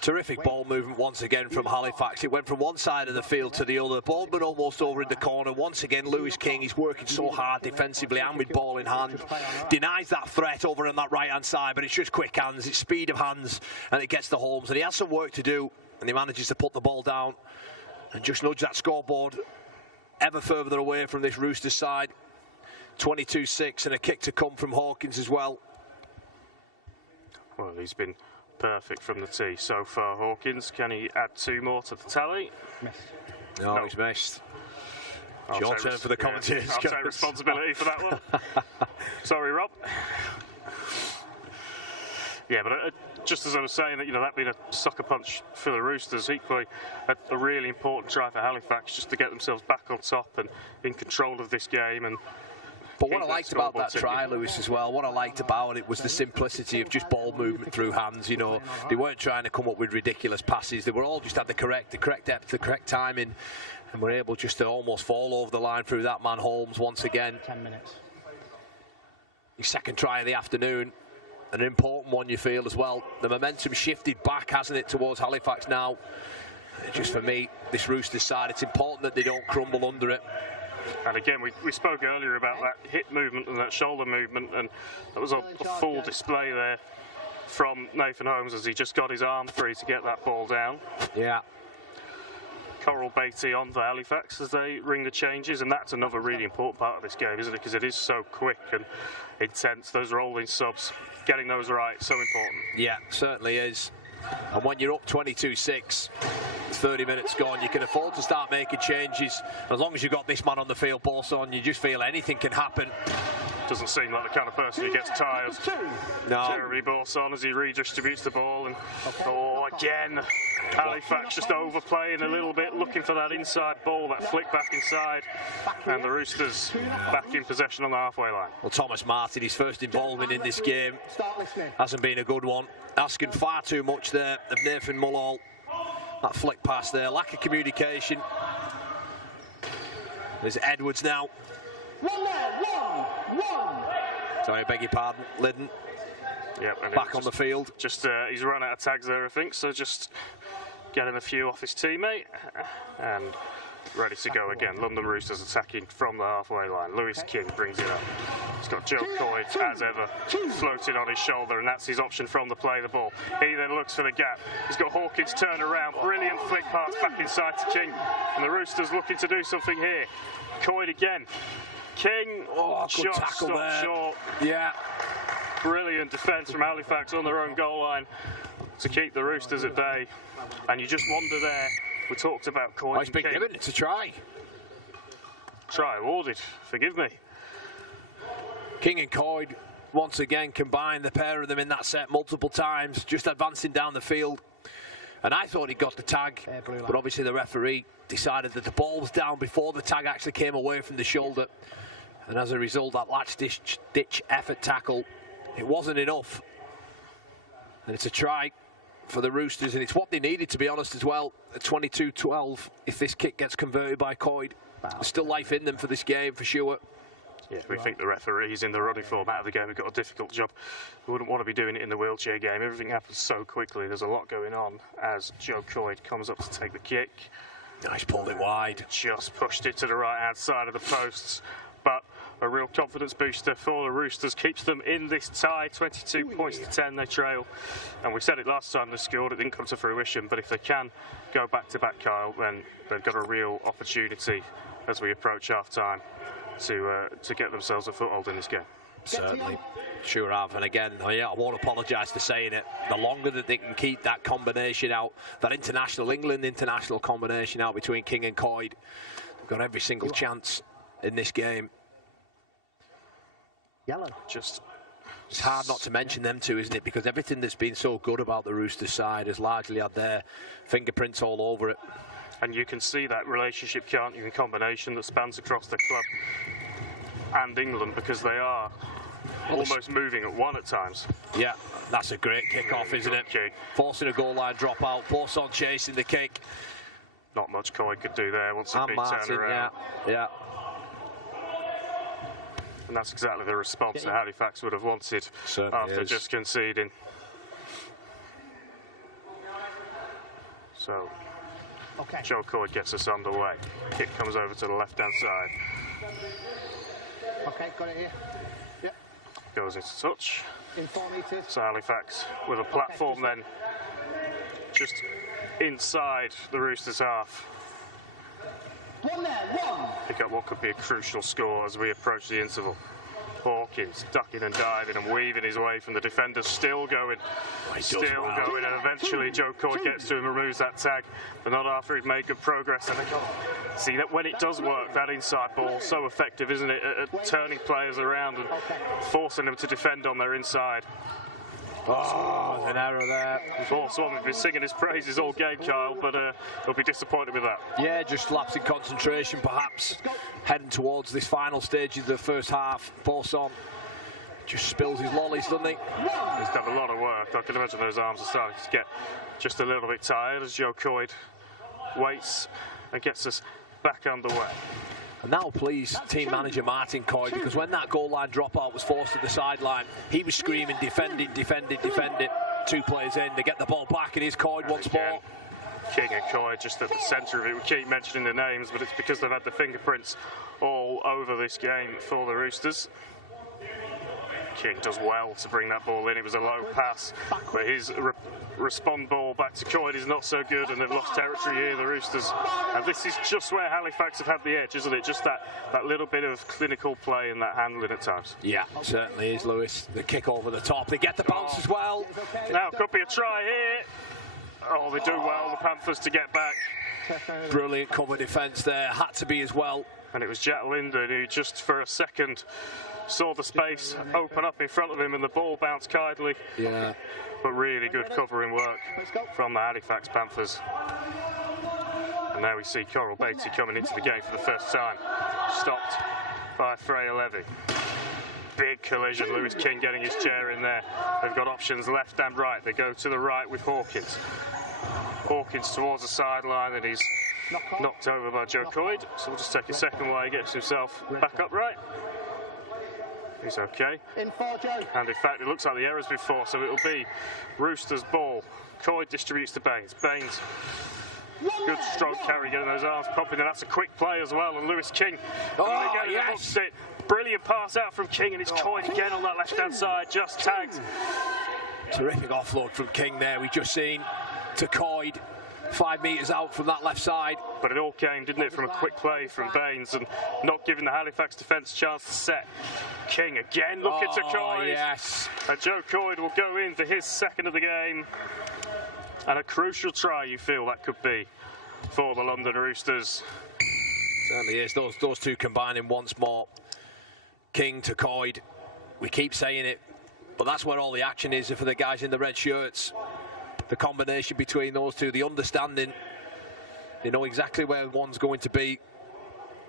Terrific ball movement once again from Halifax. It went from one side of the field to the other. Boardman almost over in the corner. Once again, Lewis King, he's working so hard defensively and with ball in hand. Denies that threat over on that right-hand side, but it's just quick hands. It's speed of hands, and it gets to Holmes. And he has some work to do, and he manages to put the ball down and just nudge that scoreboard ever further away from this Roosters side. 22-6, and a kick to come from Hawkins as well. Well, he's been perfect from the tee so far, Hawkins. Can he add 2 more to the tally? Missed. No, he's missed. It's your turn for the commentators. I'll take responsibility for that one. Sorry, Rob. Yeah, but just as I was saying, that that being a sucker punch for the Roosters, equally a really important try for Halifax just to get themselves back on top and in control of this game. And but what I liked about that try, Lewis, as well, what I liked about it was the simplicity of just ball movement through hands. They weren't trying to come up with ridiculous passes. They were all just at the correct depth, the correct timing, and were able just to almost fall over the line through that man Holmes once again. 10 minutes. His second try of the afternoon. An important one, you feel, as well. The momentum shifted back, hasn't it, towards Halifax now. Just for me, this Roosters side, it's important that they don't crumble under it. And again, we spoke earlier about that hip movement and that shoulder movement, and that was a full display there from Nathan Holmes as he just got his arm free to get that ball down. Yeah. Coral Beatty on for Halifax as they ring the changes, and that's another really important part of this game, isn't it? Because it is so quick and intense. Those rolling subs, getting those right, so important. Yeah, certainly is. And when you're up 22-6, 30 minutes gone, you can afford to start making changes. As long as you've got this man on the field, Borson, you just feel anything can happen. Doesn't seem like the kind of person who gets tired. No. Jeremy Borson as he redistributes the ball, and again, Halifax just overplaying a little bit, looking for that inside ball, that flick back inside, and the Roosters back in possession on the halfway line. Well, Thomas Martin, his first involvement in this game, hasn't been a good one. Asking far too much there of Nathan Mullall. That flick pass there, lack of communication. There's Edwards now. Sorry, I beg your pardon, Liddon. Yep, back on the field. Just he's run out of tags there, I think, so just getting a few off his teammate and ready to go again. London Roosters attacking from the halfway line. Lewis King brings it up. He's got Joe Coyd, as ever, floating on his shoulder, and that's his option from the play the ball. He then looks for the gap. He's got Hawkins turn around. Brilliant flick pass back inside to King. And the Roosters looking to do something here. Coyd again. King, good tackle there. Short. Yeah. Brilliant defence from Halifax on their own goal line to keep the Roosters at bay. And you just wonder there, we talked about Coyd. It's been given, it's a try. Try awarded, forgive me. King and Coyd once again combined, the pair of them in that set multiple times, just advancing down the field. And I thought he got the tag, but obviously the referee decided that the ball was down before the tag actually came away from the shoulder. And as a result, that latch-ditch effort tackle, it wasn't enough. And it's a try for the Roosters, and it's what they needed, to be honest, as well. At 22-12, if this kick gets converted by Coyd. There's still life in them for this game, for sure. Yeah, we think the referees in the rugby format of the game have got a difficult job. We wouldn't want to be doing it in the wheelchair game. Everything happens so quickly. There's a lot going on as Joe Coyd comes up to take the kick. He's pulled it wide. Just pushed it to the right-hand side of the posts. But a real confidence booster for the Roosters. Keeps them in this tie, 22 points to 10 they trail. And we said it last time they scored, it didn't come to fruition. But if they can go back-to-back, Kyle, then they've got a real opportunity as we approach half-time to get themselves a foothold in this game. Certainly, sure have. And again, I won't apologise for saying it. The longer that they can keep that combination out, that England international combination out between King and Coyd, they've got every single chance in this game. Yellow. Just It's hard not to mention them two, isn't it? Because everything that's been so good about the Roosters side has largely had their fingerprints all over it. And you can see that relationship, can't you, in combination that spans across the club and England, because they are almost moving at one at times. Yeah, that's a great kick-off, isn't it? Kick. Forcing a goal line drop out, Bourson chasing the kick. Not much Coy could do there once it'd been turned around. Yeah. And that's exactly the response that Halifax would have wanted after just conceding. So, Joe Coy gets us underway. Kick comes over to the left-hand side. Okay, got it here. Yep. Goes into touch. In 4 metres. So Halifax with a platform then just inside the Roosters half. One there, one. Pick up what could be a crucial score as we approach the interval. Hawkins ducking and diving and weaving his way from the defenders, still going, and eventually Joe Coy gets to him and removes that tag, but not after he'd made good progress. And see that when it does work, that inside ball, so effective, isn't it, at turning players around and forcing them to defend on their inside. Oh, an error there. Sportsman has been singing his praises all game, Kyle, but he'll be disappointed with that. Yeah, just lapsing concentration, perhaps, heading towards this final stage of the first half. Bourson just spills his lollies, doesn't he? He's done a lot of work. I can imagine those arms are starting to get just a little bit tired as Joe Coy waits and gets us back underway. And that'll please team manager Martin Coy, because when that goal line dropout was forced to the sideline, he was screaming, defending. 2 players in, they get the ball back, and here's Coy once more. King and Coy just at the centre of it. We keep mentioning the names, but it's because they've had the fingerprints all over this game for the Roosters. King does well to bring that ball in. It was a low pass, but his respond ball back to Coy is not so good, and they've lost territory here, the Roosters. And this is just where Halifax have had the edge, isn't it? Just that little bit of clinical play and that handling at times. Yeah, certainly is, Lewis. The kick over the top. They get the bounce as well. Now could be a try here. Oh, they do well, the Panthers, to get back. Brilliant cover defence there. Had to be as well. And it was Jack Linden who just for a second saw the space open up in front of him, and the ball bounced kindly. Yeah. But really good covering work from the Halifax Panthers. And now we see Coral Beatty coming into the game for the first time. Stopped by Freya Levy. Big collision, Lewis King getting his chair in there. They've got options left and right. They go to the right with Hawkins. Hawkins towards the sideline, and he's knocked over by Joe Coy. So we'll just take a second while he gets himself back upright. He's okay. In 4, Joe. And in fact, it looks like the error's before, so it'll be Roosters' ball. Coy distributes to Baines. Baines, good strong carry, getting those arms popping, and that's a quick play as well. And Lewis King, yes. It. Brilliant pass out from King, and it's Coy again on that left-hand side, just tagged. Terrific offload from King there. We've just seen to Coy, 5 metres out from that left side. But it all came, didn't it, from a quick play from Baines and not giving the Halifax defence a chance to set. King again looking to Coy. Yes. And Joe Coy will go in for his second of the game. And a crucial try, you feel that could be, for the London Roosters. Certainly is. Those two combining once more. King to Coy. We keep saying it, but that's where all the action is for the guys in the red shirts. The combination between those two, the understanding, they know exactly where one's going to be,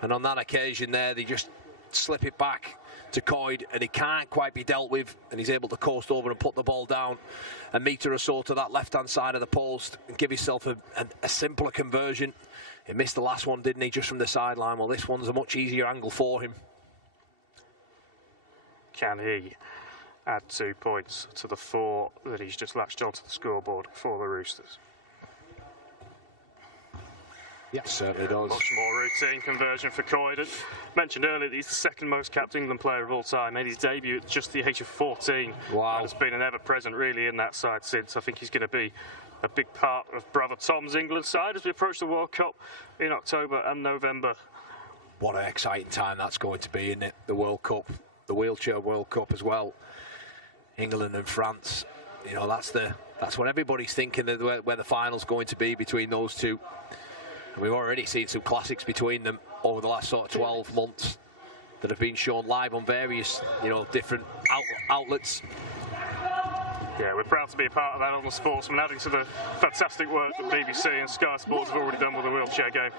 and on that occasion there they just slip it back to Coy, and he can't quite be dealt with, and he's able to coast over and put the ball down a metre or so to that left hand side of the post and give himself a simpler conversion. He missed the last one, didn't he, just from the sideline? Well, this one's a much easier angle for him. Can he add 2 points to the 4 that he's just latched onto the scoreboard for the Roosters? Yes, certainly does. Much more routine conversion for Coy. Mentioned earlier that he's the second most capped England player of all time. Made his debut at just the age of 14. Wow. And has been an ever-present really in that side since. I think he's going to be a big part of brother Tom's England side as we approach the World Cup in October and November. What an exciting time that's going to be, isn't it? The World Cup, the Wheelchair World Cup as well. England and France, you know, that's what everybody's thinking, where the final's going to be between those two. And we've already seen some classics between them over the last sort of 12 months that have been shown live on various, you know, different outlets. Yeah, we're proud to be a part of that on the Sportsman, adding to the fantastic work that BBC and Sky Sports have already done with the wheelchair game.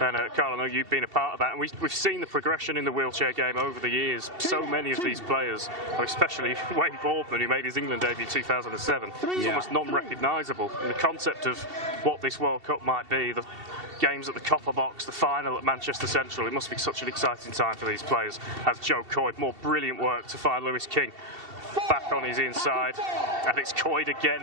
And Carl, I know you've been a part of that, and we've seen the progression in the wheelchair game over the years. So many of these players, especially Wayne Boardman, who made his England debut in 2007, is almost non-recognisable. And the concept of what this World Cup might be, the games at the Copper Box, the final at Manchester Central, it must be such an exciting time for these players. As Joe Coyd, more brilliant work to find Lewis King back on his inside, and it's Coyd again.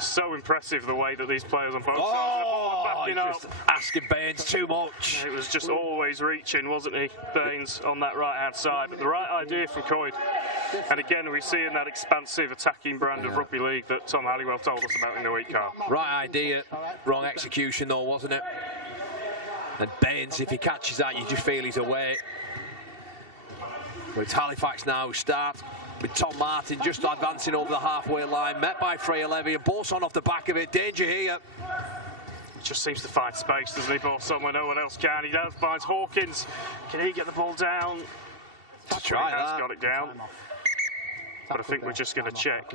So impressive the way that these players on both sides of the ball are backing up. Just asking Baines too much. It was just always reaching, wasn't he, Baines, on that right-hand side. But the right idea from Coyd. And again, we're seeing that expansive attacking brand of rugby league that Tom Halliwell told us about in the week, Carl. Right idea, wrong execution though, wasn't it? And Baines, if he catches that, you just feel he's away. But it's Halifax now who start with Tom Martin just advancing over the halfway line, met by Freya Levy, and Bourson off the back of it. Danger here. He just seems to find space, doesn't he, Bourson, when no one else can. He does, finds Hawkins. Can he get the ball down? Try he has that. got it down. But I think we're just going to check.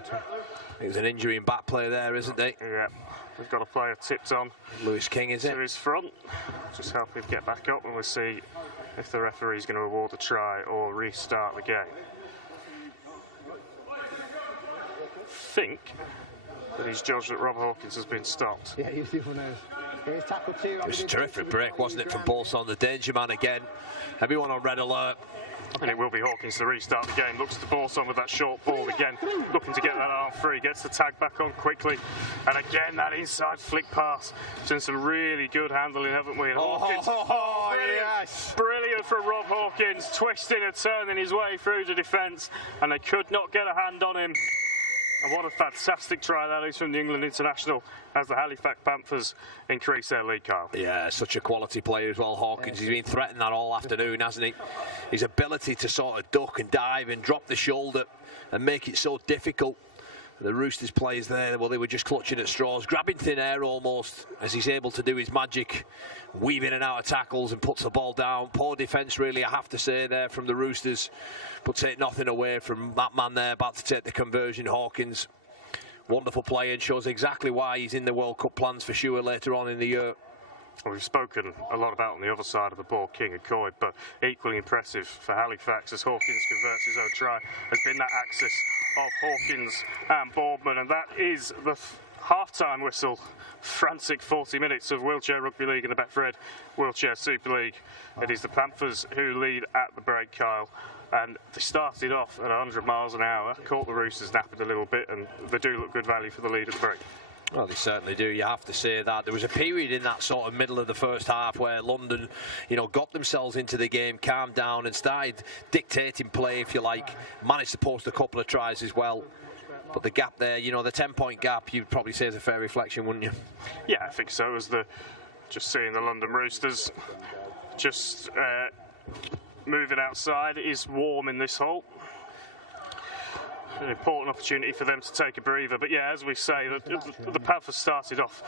There's an injury in back play there, isn't there? Yeah, we've got a player tipped on. Lewis King, is it? To his front. Just help him get back up, and we'll see if the referee's going to award a try or restart the game. I think that he's judged that Rob Hawkins has been stopped. Yeah, he's the one who's tackled too. It was a terrific break, wasn't it, from Bourson, the danger man again. Everyone on red alert. And it will be Hawkins to restart the game. Looks to Bourson with that short ball again, looking to get that arm free. Gets the tag back on quickly, and again that inside flick pass. Done some really good handling, haven't we? Hawkins, brilliant, yes, brilliant from Rob Hawkins, twisting and turning his way through the defence, and they could not get a hand on him. And what a fantastic try that is from the England international as the Halifax Panthers increase their lead, Carl. Yeah, such a quality player as well, Hawkins. He's been threatened that all afternoon, hasn't he? His ability to sort of duck and dive and drop the shoulder and make it so difficult. The Roosters players there, well, they were just clutching at straws, grabbing thin air almost as he's able to do his magic, weave in and out of tackles and puts the ball down. Poor defence, really, I have to say, there from the Roosters, but take nothing away from that man there about to take the conversion, Hawkins. Wonderful player and shows exactly why he's in the World Cup plans for sure later on in the year. Well, we've spoken a lot about on the other side of the ball, King and Coyd, but equally impressive for Halifax as Hawkins converts his own try has been that axis of Hawkins and Boardman, and that is the half-time whistle. Frantic 40 minutes of wheelchair rugby league in the Betfred Wheelchair Super League. It is the Panthers who lead at the break, Kyle, and they started off at 100 miles an hour, caught the Roosters napping a little bit, and they do look good value for the lead at the break. Well, they certainly do. You have to say that. There was a period in that sort of middle of the first half where London, got themselves into the game, calmed down and started dictating play, if you like. Managed to post a couple of tries as well. But the gap there, the 10-point gap, you'd probably say is a fair reflection, wouldn't you? Yeah, I think so. As just seeing the London Roosters just moving outside. It is warm in this hole. An important opportunity for them to take a breather, but yeah, as we say, the Panthers started off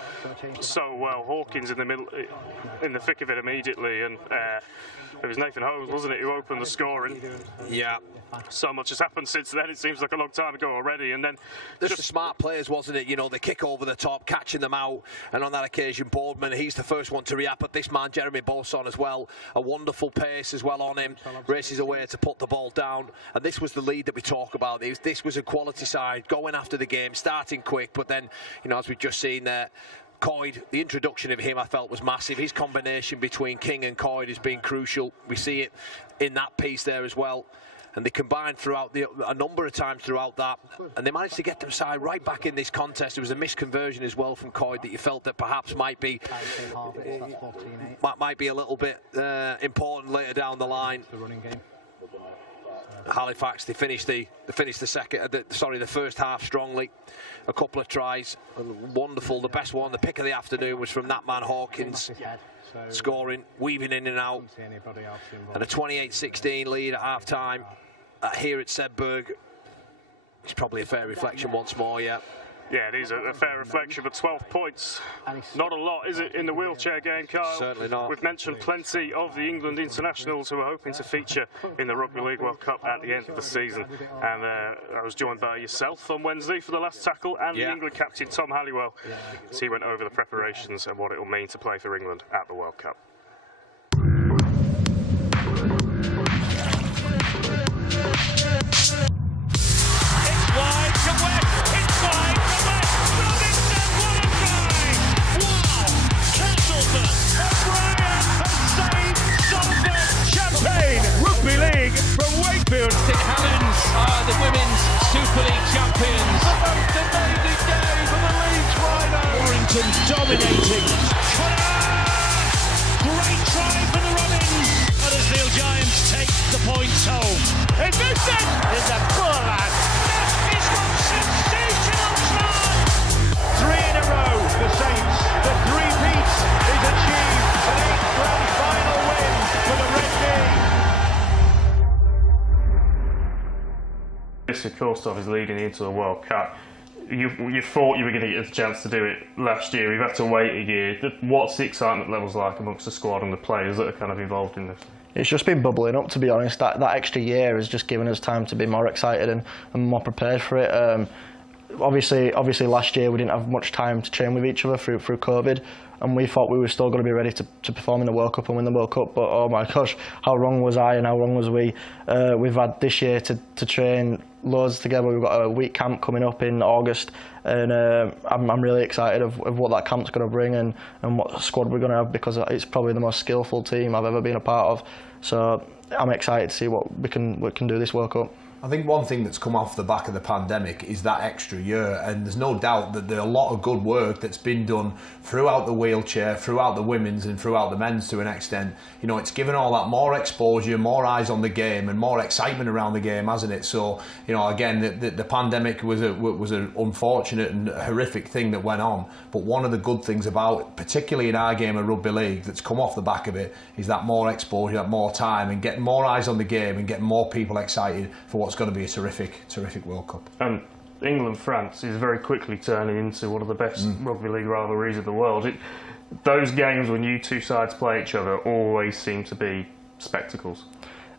so well. Hawkins in the middle, in the thick of it immediately, and it was Nathan Holmes, wasn't it, who opened the scoring? Yeah. So much has happened since then. It seems like a long time ago already. And then just the smart players, wasn't it? The kick over the top, catching them out, and on that occasion, Boardman, he's the first one to react. But this man, Jeremy Bourson, as well, a wonderful pace as well on him, races away to put the ball down. And this was the lead that we talk about. This was a quality side going after the game, starting quick, but then, as we've just seen there. Coyd, the introduction of him I felt was massive. His combination between King and Coyd has been crucial. We see it in that piece there as well. And they combined throughout a number of times throughout that, and they managed to get them side right back in this contest. There was a misconversion as well from Coyd that you felt that perhaps might be a little bit important later down the line. Halifax, they finished the first half strongly. A couple of tries, wonderful. The best one, the pick of the afternoon, was from that man Hawkins, scoring, weaving in and out, and a 28-16 lead at half time here at Sedberg. It's probably a fair reflection once more, yeah. Yeah, it is a fair reflection, but 12 points, not a lot, is it, in the wheelchair game, Kyle? Certainly not. We've mentioned plenty of the England internationals who are hoping to feature in the Rugby League World Cup at the end of the season. And I was joined by yourself on Wednesday for the last tackle, and the England captain, Tom Halliwell, as he went over the preparations and what it will mean to play for England at the World Cup. Rugby League from Wakefield. St Helens are the Women's Super League champions. The most amazing day for the Leeds Rhinos. Warrington dominating. Great try for the Robins. Huddersfield Giants take the points home. It's Vincent! It's a full lad. He's got sensational try. 3 in a row. The Saints. The three-peat is achieved. An 8th grand final win for the Red Bee. This, of course, Tom, is leading into the World Cup. You thought you were going to get a chance to do it last year. We've had to wait a year. What's the excitement levels like amongst the squad and the players that are kind of involved in this? It's just been bubbling up, to be honest. That extra year has just given us time to be more excited and more prepared for it. Obviously, last year we didn't have much time to train with each other through COVID, and we thought we were still going to be ready to perform in the World Cup and win the World Cup. But oh my gosh, how wrong was I and how wrong was we? We've had this year to train loads together. We've got a week camp coming up in August, and I'm really excited of what that camp's going to bring and what squad we're going to have, because it's probably the most skillful team I've ever been a part of. So I'm excited to see what we can do this World Cup. I think one thing that's come off the back of the pandemic is that extra year, and there's no doubt that there are a lot of good work that's been done throughout the wheelchair, throughout the women's and throughout the men's to an extent. You know, it's given all that more exposure, more eyes on the game and more excitement around the game, hasn't it? So, you know, again, the pandemic was an unfortunate and horrific thing that went on, but one of the good things about, particularly in our game of rugby league, that's come off the back of it is that more exposure, that more time, and getting more eyes on the game and getting more people excited for what's going to be a terrific World Cup. And England-France is very quickly turning into one of the best rugby league rivalries of the world. Those games when you two sides play each other always seem to be spectacles.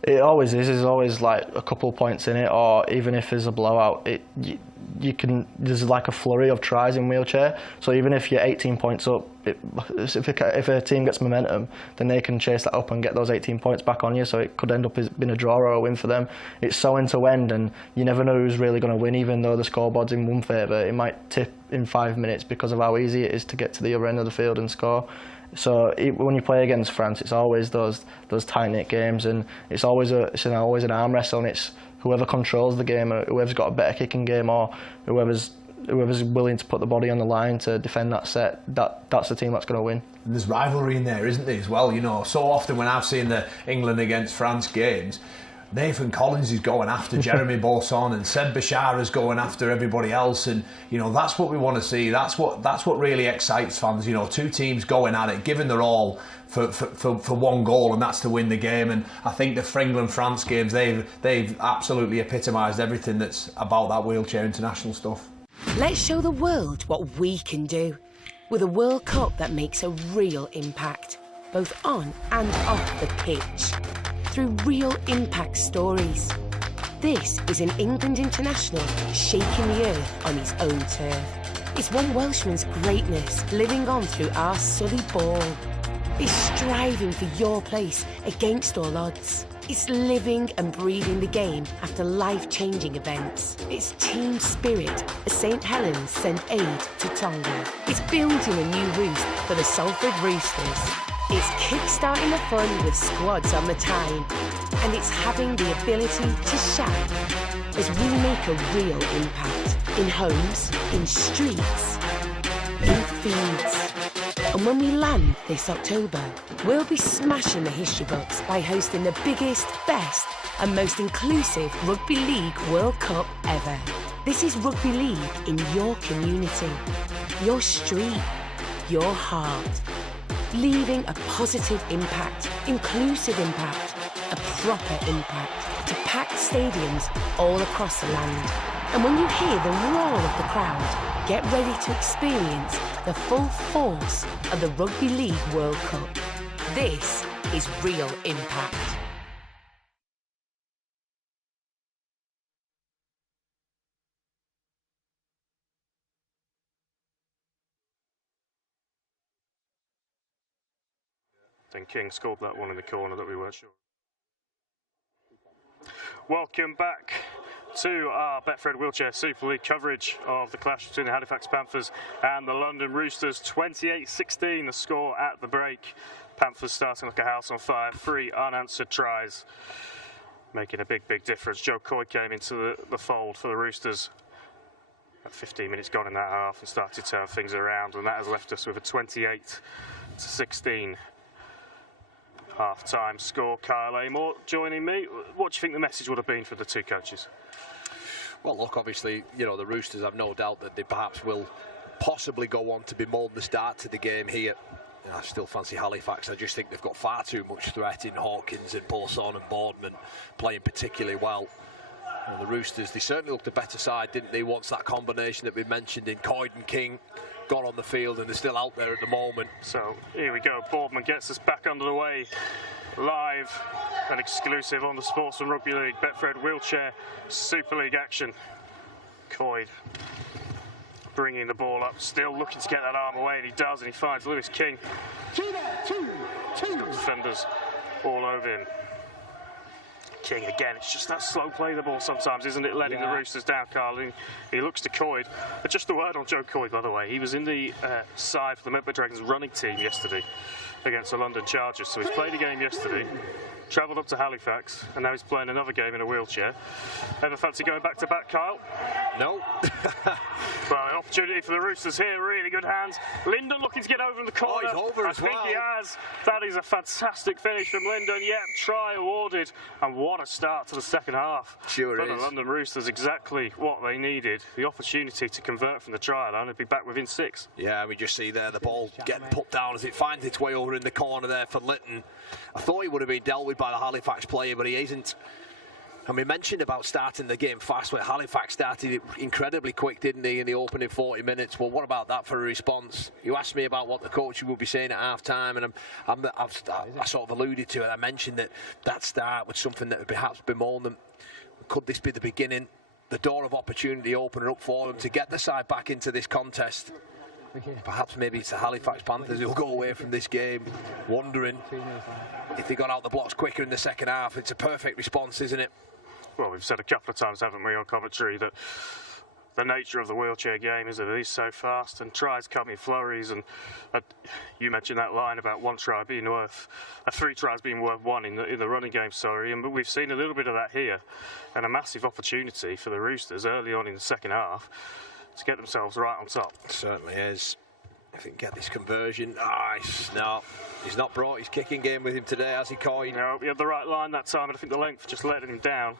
It always is. There's always like a couple of points in it, or even if there's a blowout, there's like a flurry of tries in wheelchair. So even if you're 18 points up, if a team gets momentum, then they can chase that up and get those 18 points back on you. So it could end up being a draw or a win for them. It's so end to end, and you never know who's really going to win. Even though the scoreboard's in one favour, it might tip in 5 minutes because of how easy it is to get to the other end of the field and score. So when you play against France, it's always those tight-knit games, and it's always an arm wrestle, and it's whoever controls the game, or whoever's got a better kicking game, or whoever's willing to put the body on the line to defend that set. That's the team that's going to win. And there's rivalry in there, isn't there, as well? You know, so often when I've seen the England against France games, Nathan Collins is going after Jeremy Bourson, and Seb Bashar is going after everybody else, and you know that's what we want to see. That's what really excites fans. You know, two teams going at it, giving their all for one goal, and that's to win the game. And I think the England-France games, they've absolutely epitomised everything that's about that wheelchair international stuff. Let's show the world what we can do with a World Cup that makes a real impact, both on and off the pitch, through real impact stories. This is an England international shaking the earth on his own turf. It's one Welshman's greatness living on through our Surrey ball. It's striving for your place against all odds. It's living and breathing the game after life-changing events. It's team spirit as St Helens sent aid to Tonga. It's building a new roost for the Salford Roosters. It's kickstarting the fun with squads on the time, and it's having the ability to shout as we make a real impact in homes, in streets, in fields. And when we land this October, we'll be smashing the history books by hosting the biggest, best and most inclusive Rugby League World Cup ever. This is Rugby League in your community, your street, your heart. Leaving a positive impact, inclusive impact, a proper impact to packed stadiums all across the land. And when you hear the roar of the crowd, get ready to experience the full force of the Rugby League World Cup. This is Real Impact. Then King scored that one in the corner that we weren't sure. Welcome back to our Betfred Wheelchair Super League coverage of the clash between the Halifax Panthers and the London Roosters. 28-16 the score at the break. Panthers starting like a house on fire. 3 unanswered tries, making a big difference. Joe Coy came into the fold for the Roosters. 15 minutes gone in that half and started to turn things around, and that has left us with a 28-16 half-time score. Kyle Amor joining me. What do you think the message would have been for the two coaches? Well, look, obviously, you know, the Roosters have no doubt that they perhaps will possibly go on to be more than the start to the game here. You know, I still fancy Halifax. I just think they've got far too much threat in Hawkins and Bourson and Boardman playing particularly well. You know, the Roosters, they certainly looked a better side, didn't they, once that combination that we mentioned in Coyd and King got on the field, and they're still out there at the moment. So here we go. Boardman gets us back under the way, live and exclusive on the Sportsman Rugby League Betfred Wheelchair Super League action. Coyd bringing the ball up, still looking to get that arm away, and he does, and he finds Lewis King. He's got defenders all over him. King again, it's just that slow play the ball sometimes, isn't it, letting the Roosters down, Carl? He looks to Coyd. But just a word on Joe Coyd, by the way. He was in the side for the Memphis Dragons running team yesterday against the London Chargers. So he's played a game yesterday, travelled up to Halifax, and now he's playing another game in a wheelchair. Ever fancy going back to back, Kyle? No. Well, an opportunity for the Roosters here. Really good hands. Lyndon looking to get over in the corner. Oh, he's over as well. I think he has. That is a fantastic finish from Lyndon. Yep, try awarded. And what a start to the second half. Sure for is. the London Roosters, exactly what they needed. The opportunity to convert from the try line and be back within 6. Yeah, we just see there the ball getting put down as it finds its way over in the corner there for Lytton. I thought he would have been dealt with by the Halifax player, but he isn't. And we mentioned about starting the game fast, where Halifax started it incredibly quick, didn't he, in the opening 40 minutes? Well, what about that for a response? You asked me about what the coach would be saying at half-time, and I sort of alluded to it. I mentioned that start was something that would perhaps bemoan them. Could this be the beginning, the door of opportunity opening up for them to get the side back into this contest? Perhaps maybe it's the Halifax Panthers who'll go away from this game wondering if they got out the blocks quicker in the second half. It's a perfect response, isn't it? Well, we've said a couple of times, haven't we, on commentary, that the nature of the wheelchair game is that it is so fast and tries come in flurries. And you mentioned that line about 1 try being worth 3 tries being worth 1 in the running game. Sorry, and we've seen a little bit of that here, and a massive opportunity for the Roosters early on in the second half to get themselves right on top. It certainly is. If he can get this conversion. He's not brought his kicking game with him today, has he, Coy? No, he had the right line that time, and I think the length just letting him down.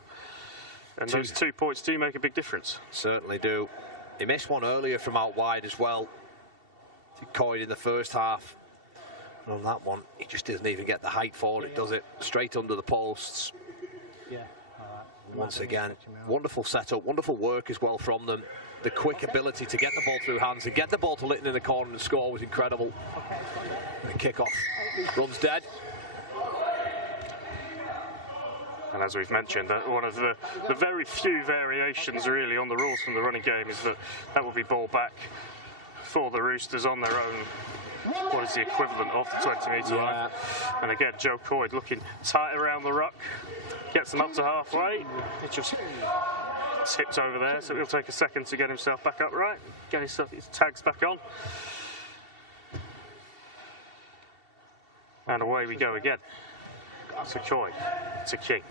And those 2 points do make a big difference. Certainly do. He missed one earlier from out wide as well. Coy in the first half. And on that one, he just doesn't even get the height for it, does it? Straight under the posts. Yeah. Once again, wonderful setup, wonderful work as well from them. The quick ability to get the ball through hands and get the ball to Lytton in the corner and score was incredible. The kick-off runs dead. And as we've mentioned, one of the very few variations really on the rules from the running game is that will be ball back for the Roosters on their own. What is the equivalent of the 20-metre line? And again, Joe Coyd looking tight around the ruck, gets them up to halfway. It just tips over there, so it'll take a second to get himself back upright, get his tags back on. And away we go again. To Coy, to King.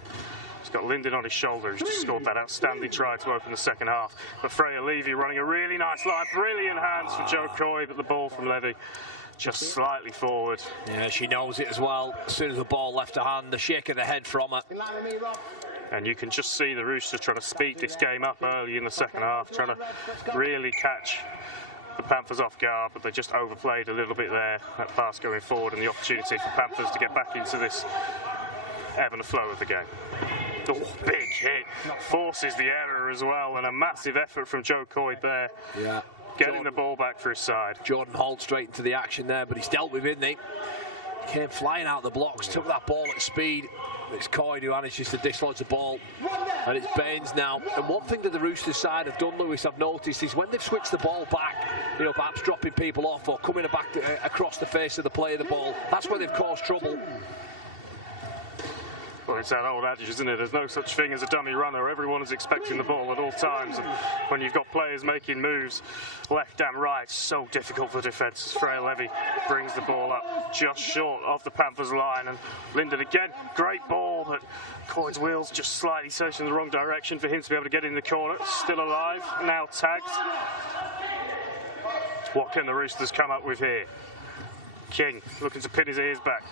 He's got Lyndon on his shoulder, who's just scored that outstanding try to open the second half. But Freya Levy running a really nice line, brilliant hands for Joe Coy, but the ball from Levy just slightly forward. Yeah, she knows it as well. As soon as the ball left her hand, the shake of the head from her. And you can just see the Roosters trying to speed this game up early in the second half, trying to really catch the Panthers off guard, but they just overplayed a little bit there, that pass going forward, and the opportunity for Panthers to get back into this ebb and flow of the game. Oh, big hit. Forces the error as well, and a massive effort from Joe Coyd there. Yeah. Getting the ball back for his side. Jordan Holt straight into the action there, but he's dealt with it, isn't he? Came flying out the blocks, took that ball at speed. It's Coyd who manages to dislodge the ball, and it's Baines now. And one thing that the Roosters side have done, Lewis, I've noticed, is when they've switched the ball back, you know, perhaps dropping people off or coming back across the face of the play of the ball, that's where they've caused trouble. Well, it's that old adage, isn't it? There's no such thing as a dummy runner. Everyone is expecting the ball at all times. And when you've got players making moves left and right, it's so difficult for defence. Freya Levy brings the ball up just short of the Panthers line. And Linden again, great ball, but Coyd's wheels just slightly searching in the wrong direction for him to be able to get in the corner. Still alive, now tagged. What can the Roosters come up with here? King looking to pin his ears back.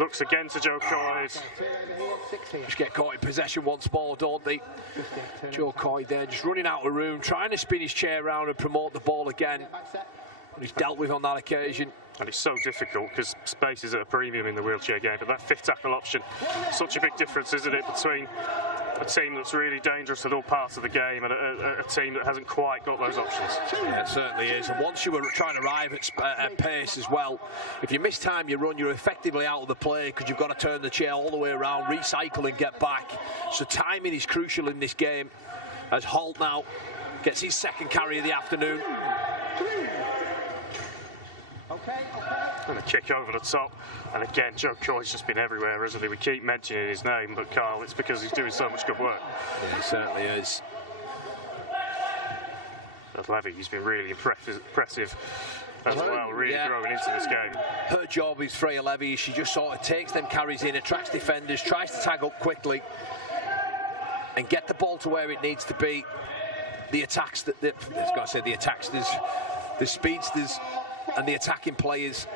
Looks again to Joe Coyd. Just get caught in possession once more, don't they? Joe Coyd there, just running out of room, trying to spin his chair around and promote the ball again. But he's dealt with on that occasion. And it's so difficult because space is at a premium in the wheelchair game. But that fifth tackle option, such a big difference, isn't it, between a team that's really dangerous at all parts of the game and a team that hasn't quite got those options. Yeah, it certainly is. And once you were trying to arrive at pace as well, if you miss time your run, you're effectively out of the play because you've got to turn the chair all the way around, recycle and get back. So timing is crucial in this game as Holt now gets his second carry of the afternoon. And a kick over the top, and again Joe Coyd's just been everywhere, isn't he? We keep mentioning his name, but Carl, it's because he's doing so much good work. Yeah, he certainly is. But Levy, he's been really impressive as well, really growing into this game. Her job is Freya Levy. She just sort of takes them carries in, attracts defenders, tries to tag up quickly and get the ball to where it needs to be. The attacks, the speedsters and the attacking players.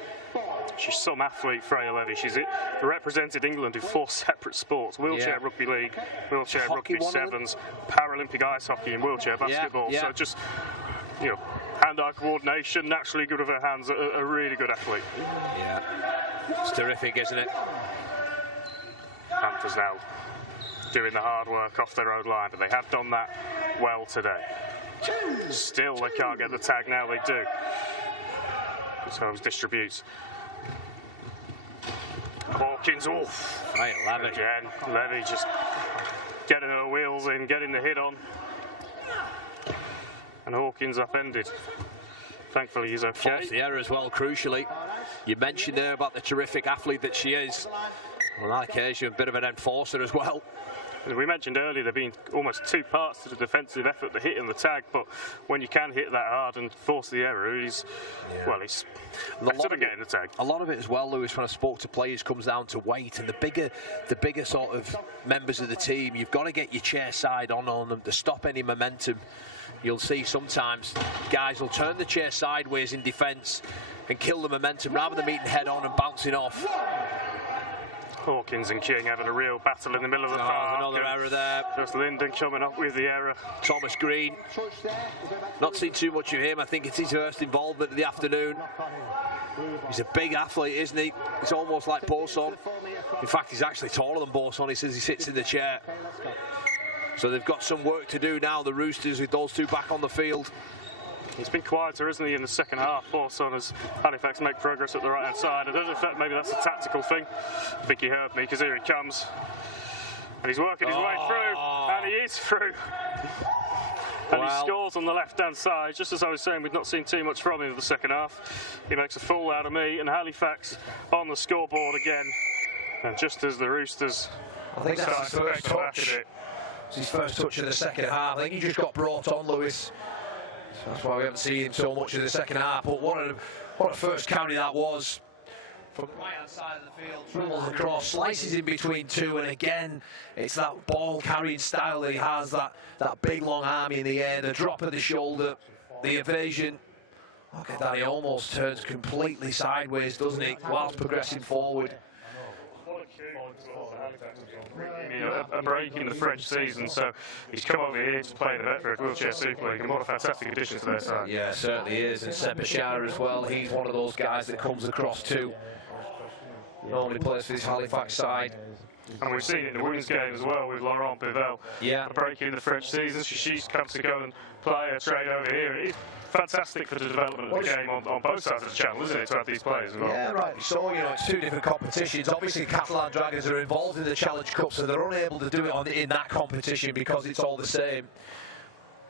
She's some athlete, Freya Levy. She's represented England in 4 separate sports: wheelchair rugby league, wheelchair hockey, rugby sevens, Paralympic ice hockey, and wheelchair basketball. So just, you know, hand-eye coordination, naturally good with her hands, a really good athlete. Yeah, it's terrific, isn't it? Panthers now doing the hard work off their own line, but they have done that well today. Still, they can't get the tag. Now they do. Holmes distributes. Hawkins, right, Levy. Again, Levy just getting her wheels in, getting the hit on. And Hawkins upended. Thankfully he's okay. Forced the error as well, crucially. You mentioned there about the terrific athlete that she is. On that occasion, a bit of an enforcer as well. As we mentioned earlier, there being almost 2 parts to the defensive effort, the hit and the tag, but when you can hit that hard and force the error, he's better than getting the tag. A lot of it as well, Lewis, when I spoke to players, comes down to weight, and the bigger sort of members of the team, you've got to get your chair side on them to stop any momentum. You'll see sometimes guys will turn the chair sideways in defence and kill the momentum rather than meeting head on and bouncing off. Hawkins and King having a real battle in the middle of the park. Another error there. Just Linden coming up with the error. Thomas Green. Not seen too much of him. I think it's his first involvement of the afternoon. He's a big athlete, isn't he? It's almost like Boson. In fact, he's actually taller than Boson. He says he sits in the chair. So they've got some work to do now, the Roosters, with those 2 back on the field. He's been quieter, isn't he, in the second half? Boson as Halifax make progress at the right-hand side. I don't know if maybe that's a tactical thing. I think he heard me, because here he comes. And he's working his way through, and he is through. And he scores on the left-hand side. Just as I was saying, we've not seen too much from him in the second half. He makes a fool out of me, and Halifax on the scoreboard again. And just as the Roosters... I think that's his first touch. It's his first touch of the second half. I think he just got brought on, Lewis. So that's why we haven't seen him so much in the second half. But what a first carry that was. From the right-hand side of the field, dribbles across, slices in between 2, and again, it's that ball-carrying style that he has, that big long arm in the air, the drop of the shoulder, the evasion. Look at that, he almost turns completely sideways, doesn't he, whilst progressing forward. A break in the French season, so he's come over here to play the Betfred Wheelchair Super League, and what a fantastic addition to their side. Yeah, certainly is, and Seb Bashar as well. He's one of those guys that comes across too. Normally plays for this Halifax side. And we've seen it in the women's game as well with Laurent Pivel. Yeah. Breaking the French season. She's come to go and play a trade over here. It's fantastic for the development of the game on both sides of the channel, isn't it, to have these players as well? Yeah, right. So, you know, it's two different competitions. Obviously, Catalan Dragons are involved in the Challenge Cup, so they're unable to do it in that competition because it's all the same.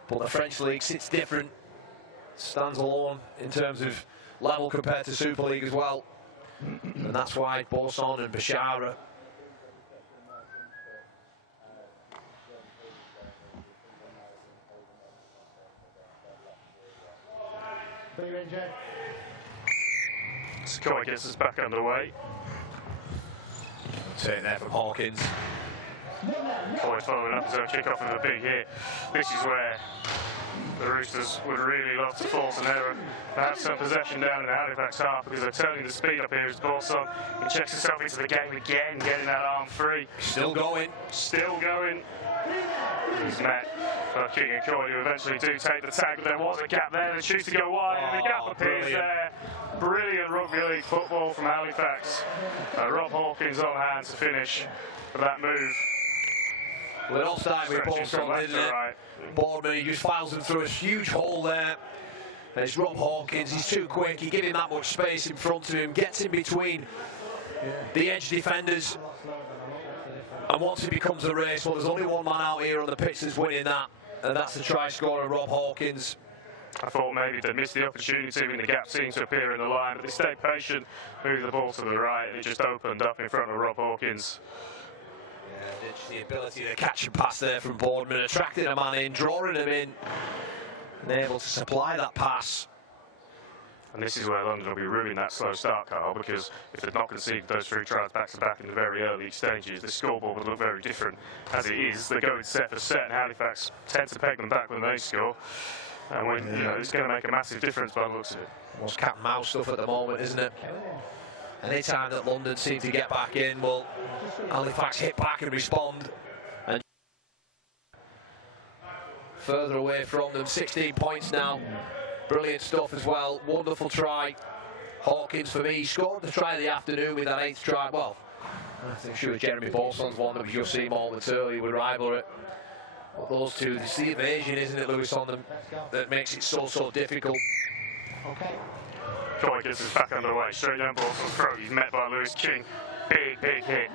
But the French League sits different, stands alone in terms of level compared to Super League as well. And that's why Bourson and Bashara Sky gets us back underway. Take there from Hawkins. Boyd following up his own kick-off with a big hit. This is where the Roosters would really love to force an error and have some possession down in the Halifax half, because they're turning the speed up here as Bourson. He checks himself into the game again, getting that arm free. Still going. Still going. He's met by King and Coy, who eventually do take the tag, but there was a gap there. They choose to go wide, and the gap appears there. Brilliant rugby league football from Halifax. Rob Hawkins on hand to finish for that move. Well, it all started with Bourson, didn't it? Right. Bournemouth, he just files him through a huge hole there. And it's Rob Hawkins, he's too quick, he gives him that much space in front of him, gets in between the edge defenders. And once it becomes a race, well, there's only one man out here on the pitch that's winning that, and that's the try scorer, Rob Hawkins. I thought maybe they missed the opportunity when the gap seemed to appear in the line, but they stayed patient, moved the ball to the right, and it just opened up in front of Rob Hawkins. Yeah, just the ability to catch and pass there from Bournemouth, attracting a man in, drawing him in, and able to supply that pass. And this is where London will be ruining that slow start, Carl, because if they'd not conceded those 3 tries back-to-back in the very early stages, the scoreboard would look very different. As it is, they're going set for set, and Halifax tend to peg them back when they score. And when, you know, it's going to make a massive difference by the looks of it. Almost cat and mouse stuff at the moment, isn't it? Any time that London seem to get back in, well, Halifax hit back and respond. And further away from them, 16 points now. Brilliant stuff as well. Wonderful try. Hawkins, for me, scored the try of the afternoon with that 8th try. Well, I think sure Jeremy Borson's one that we just seen moments earlier with rivalry. But those two, it's the evasion, isn't it, Lewis, on them that makes it so difficult. Okay. Coy gets us back underway, straight down Borson's throat. He's met by Lewis King. Big hit.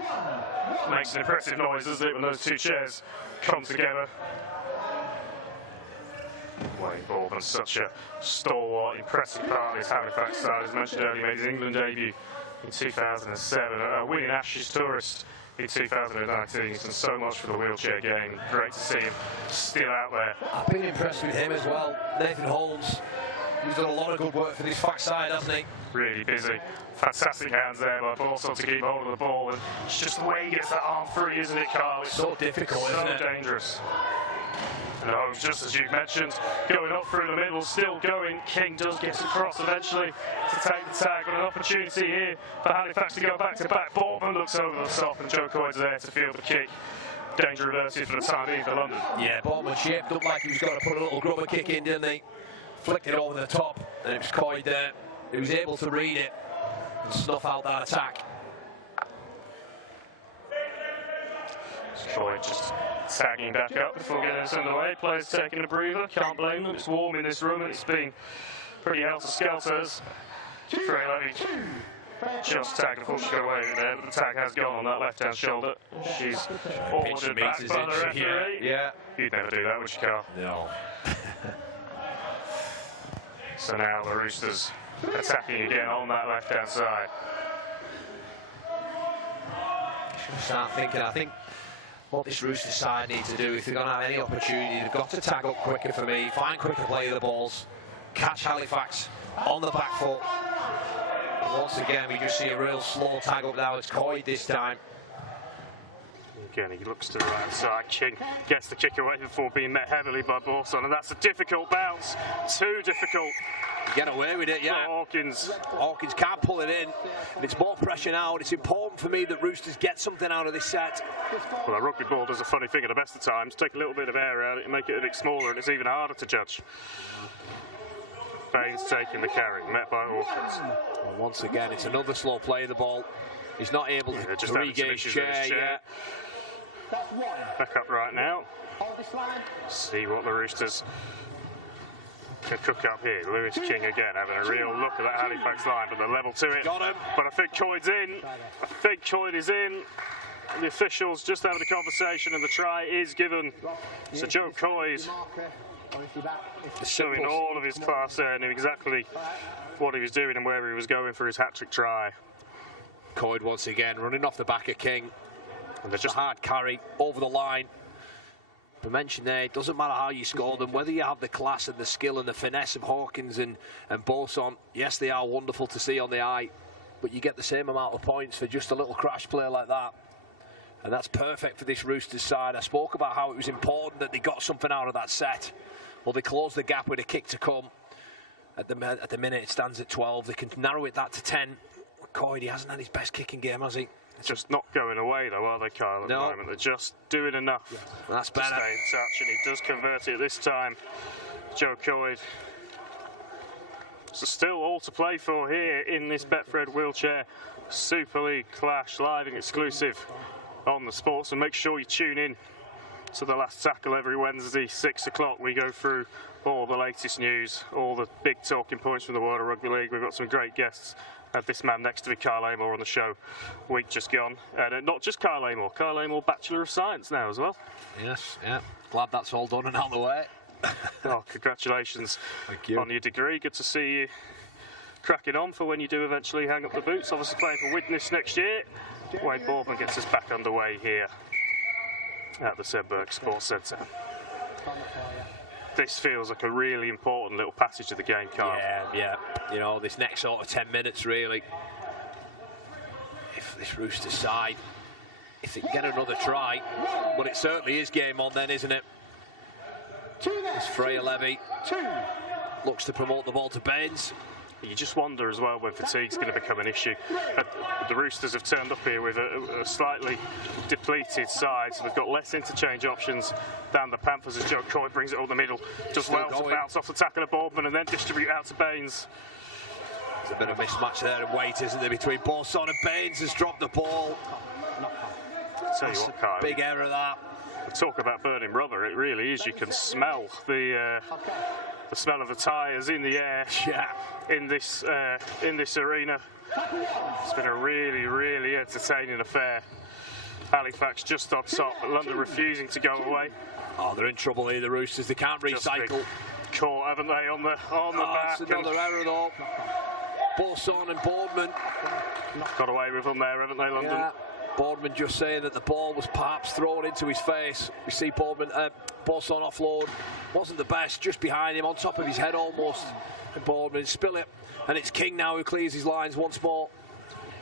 Makes an impressive noise, doesn't it, when those 2 chairs come together. Wayne Baldwin, such a stalwart, impressive part of this Halifax side. As mentioned earlier, made his England debut in 2007, a winning Ashes tourist in 2019. He's done so much for the wheelchair game. Great to see him still out there. I've been impressed with him as well. Nathan Holmes, he's done a lot of good work for this back side, hasn't he? Really busy. Fantastic hands there by Bourson to keep hold of the ball. And it's just the way he gets that arm free, isn't it, Carl? It's so difficult, isn't it? So dangerous. And Holmes, just as you've mentioned, going up through the middle, still going. King does get across eventually to take the tag, but an opportunity here for Halifax to go back-to-back. Bournemouth looks over the top, and Joe Coy's there to field the kick. Danger averted for the time being for London. Yeah, Bournemouth shaped up like he was going to put a little grubber kick in, didn't he? Flicked it over the top, and it was Coy there. He was able to read it and snuff out that attack. Coy just tagging back up before getting us underway. Players taking a breather, can't blame them. It's warm in this room and it's been pretty helter-skelters. Frey Levy just tagged, unfortunately got away with it there, but the tag has gone on that left-hand shoulder. She's ordered back by the referee. Yeah. You'd never do that, would you, Carl? No. So now the Roosters attacking again on that left-hand side. Should start thinking, I think what this Roosters side needs to do, if they're going to have any opportunity, they've got to tag up quicker for me, find quicker play of the balls, catch Halifax on the back foot. Once again, we just see a real slow tag up now. It's Coy this time. Again, he looks to the right side. King gets the kick away before being met heavily by Bourson, and that's a difficult bounce. Too difficult. Get away with it, yeah. Hawkins can't pull it in, and it's more pressure now, and it's important for me that Roosters get something out of this set. Well, a rugby ball does a funny thing at the best of times. Take a little bit of air out of it and make it a bit smaller, and it's even harder to judge. Baines taking the carry, met by Hawkins. Well, once again, it's another slow play of the ball. He's not able to regain share yet. Back up right now. See what the Roosters can cook up here. Lewis King again having a real look at that Halifax line, but the level to it. Got him. But I think Coyde's in. I think Coyde is in. The officials just having a conversation, and the try is given. So Joe Coyde showing all of his class there, knew exactly what he was doing and where he was going for his hat-trick try. Coyde once again running off the back of King. And they're just a hard carry over the line. But mentioned there, it doesn't matter how you score them, whether you have the class and the skill and the finesse of Hawkins and Boson. Yes, they are wonderful to see on the eye, but you get the same amount of points for just a little crash play like that. And that's perfect for this Roosters side. I spoke about how it was important that they got something out of that set. Well, they closed the gap with a kick to come. At the minute, it stands at 12. They can narrow it that to 10. Coyde, he hasn't had his best kicking game, has he? Just not going away, though, are they, Kyle, at the moment? They're just doing enough that's to better. stay in touch, and he does convert it this time, Joe Coyde. So still all to play for here in this Betfred Wheelchair Super League clash, live and exclusive on the Sports. And make sure you tune in to The Last Tackle every Wednesday, 6 o'clock. We go through all the latest news, all the big talking points from the world of Rugby League. We've got some great guests. This man next to me, Kyle Amor, on the show week just gone. And not just Kyle Amor, Bachelor of Science now as well. Yes, yeah. Glad that's all done and out of the way. Oh, congratulations Thank you. on your degree. Good to see you cracking on for when you do eventually hang up the boots. Obviously playing for Widnes next year. Wade Boardman gets us back underway here at the Sedberg Sports Centre. This feels like a really important little passage of the game, Carl. Yeah. You know, this next sort of 10 minutes, really. If this Roosters side, if they can get another try, but it certainly is game on then, isn't it? It's Freya Levy. Looks to promote the ball to Baines. You just wonder as well when fatigue's going to become an issue. The Roosters have turned up here with a slightly depleted side, so they've got less interchange options than the Panthers as Joe Coyde brings it up the middle. Does well to bounce off the tackle of Boardman and then distribute out to Baines. There's a bit of mismatch there in weight, isn't there, between Boson and Baines has dropped the ball. Tell you what, Kyle, big error that. Talk about burning rubber, it really is. You can smell the smell of the tyres in the air in this arena. It's been a really, really entertaining affair. Halifax just on top, but London refusing to go away. Oh, they're in trouble here, the Roosters. They can't recycle. Caught, haven't they, on the back? It's another error though. Boson and Boardman got away with them there, haven't they, London? Yeah. Boardman just saying that the ball was perhaps thrown into his face. We see Boson offload. Wasn't the best, just behind him, on top of his head almost. And Boardman spill it. And it's King now who clears his lines once more.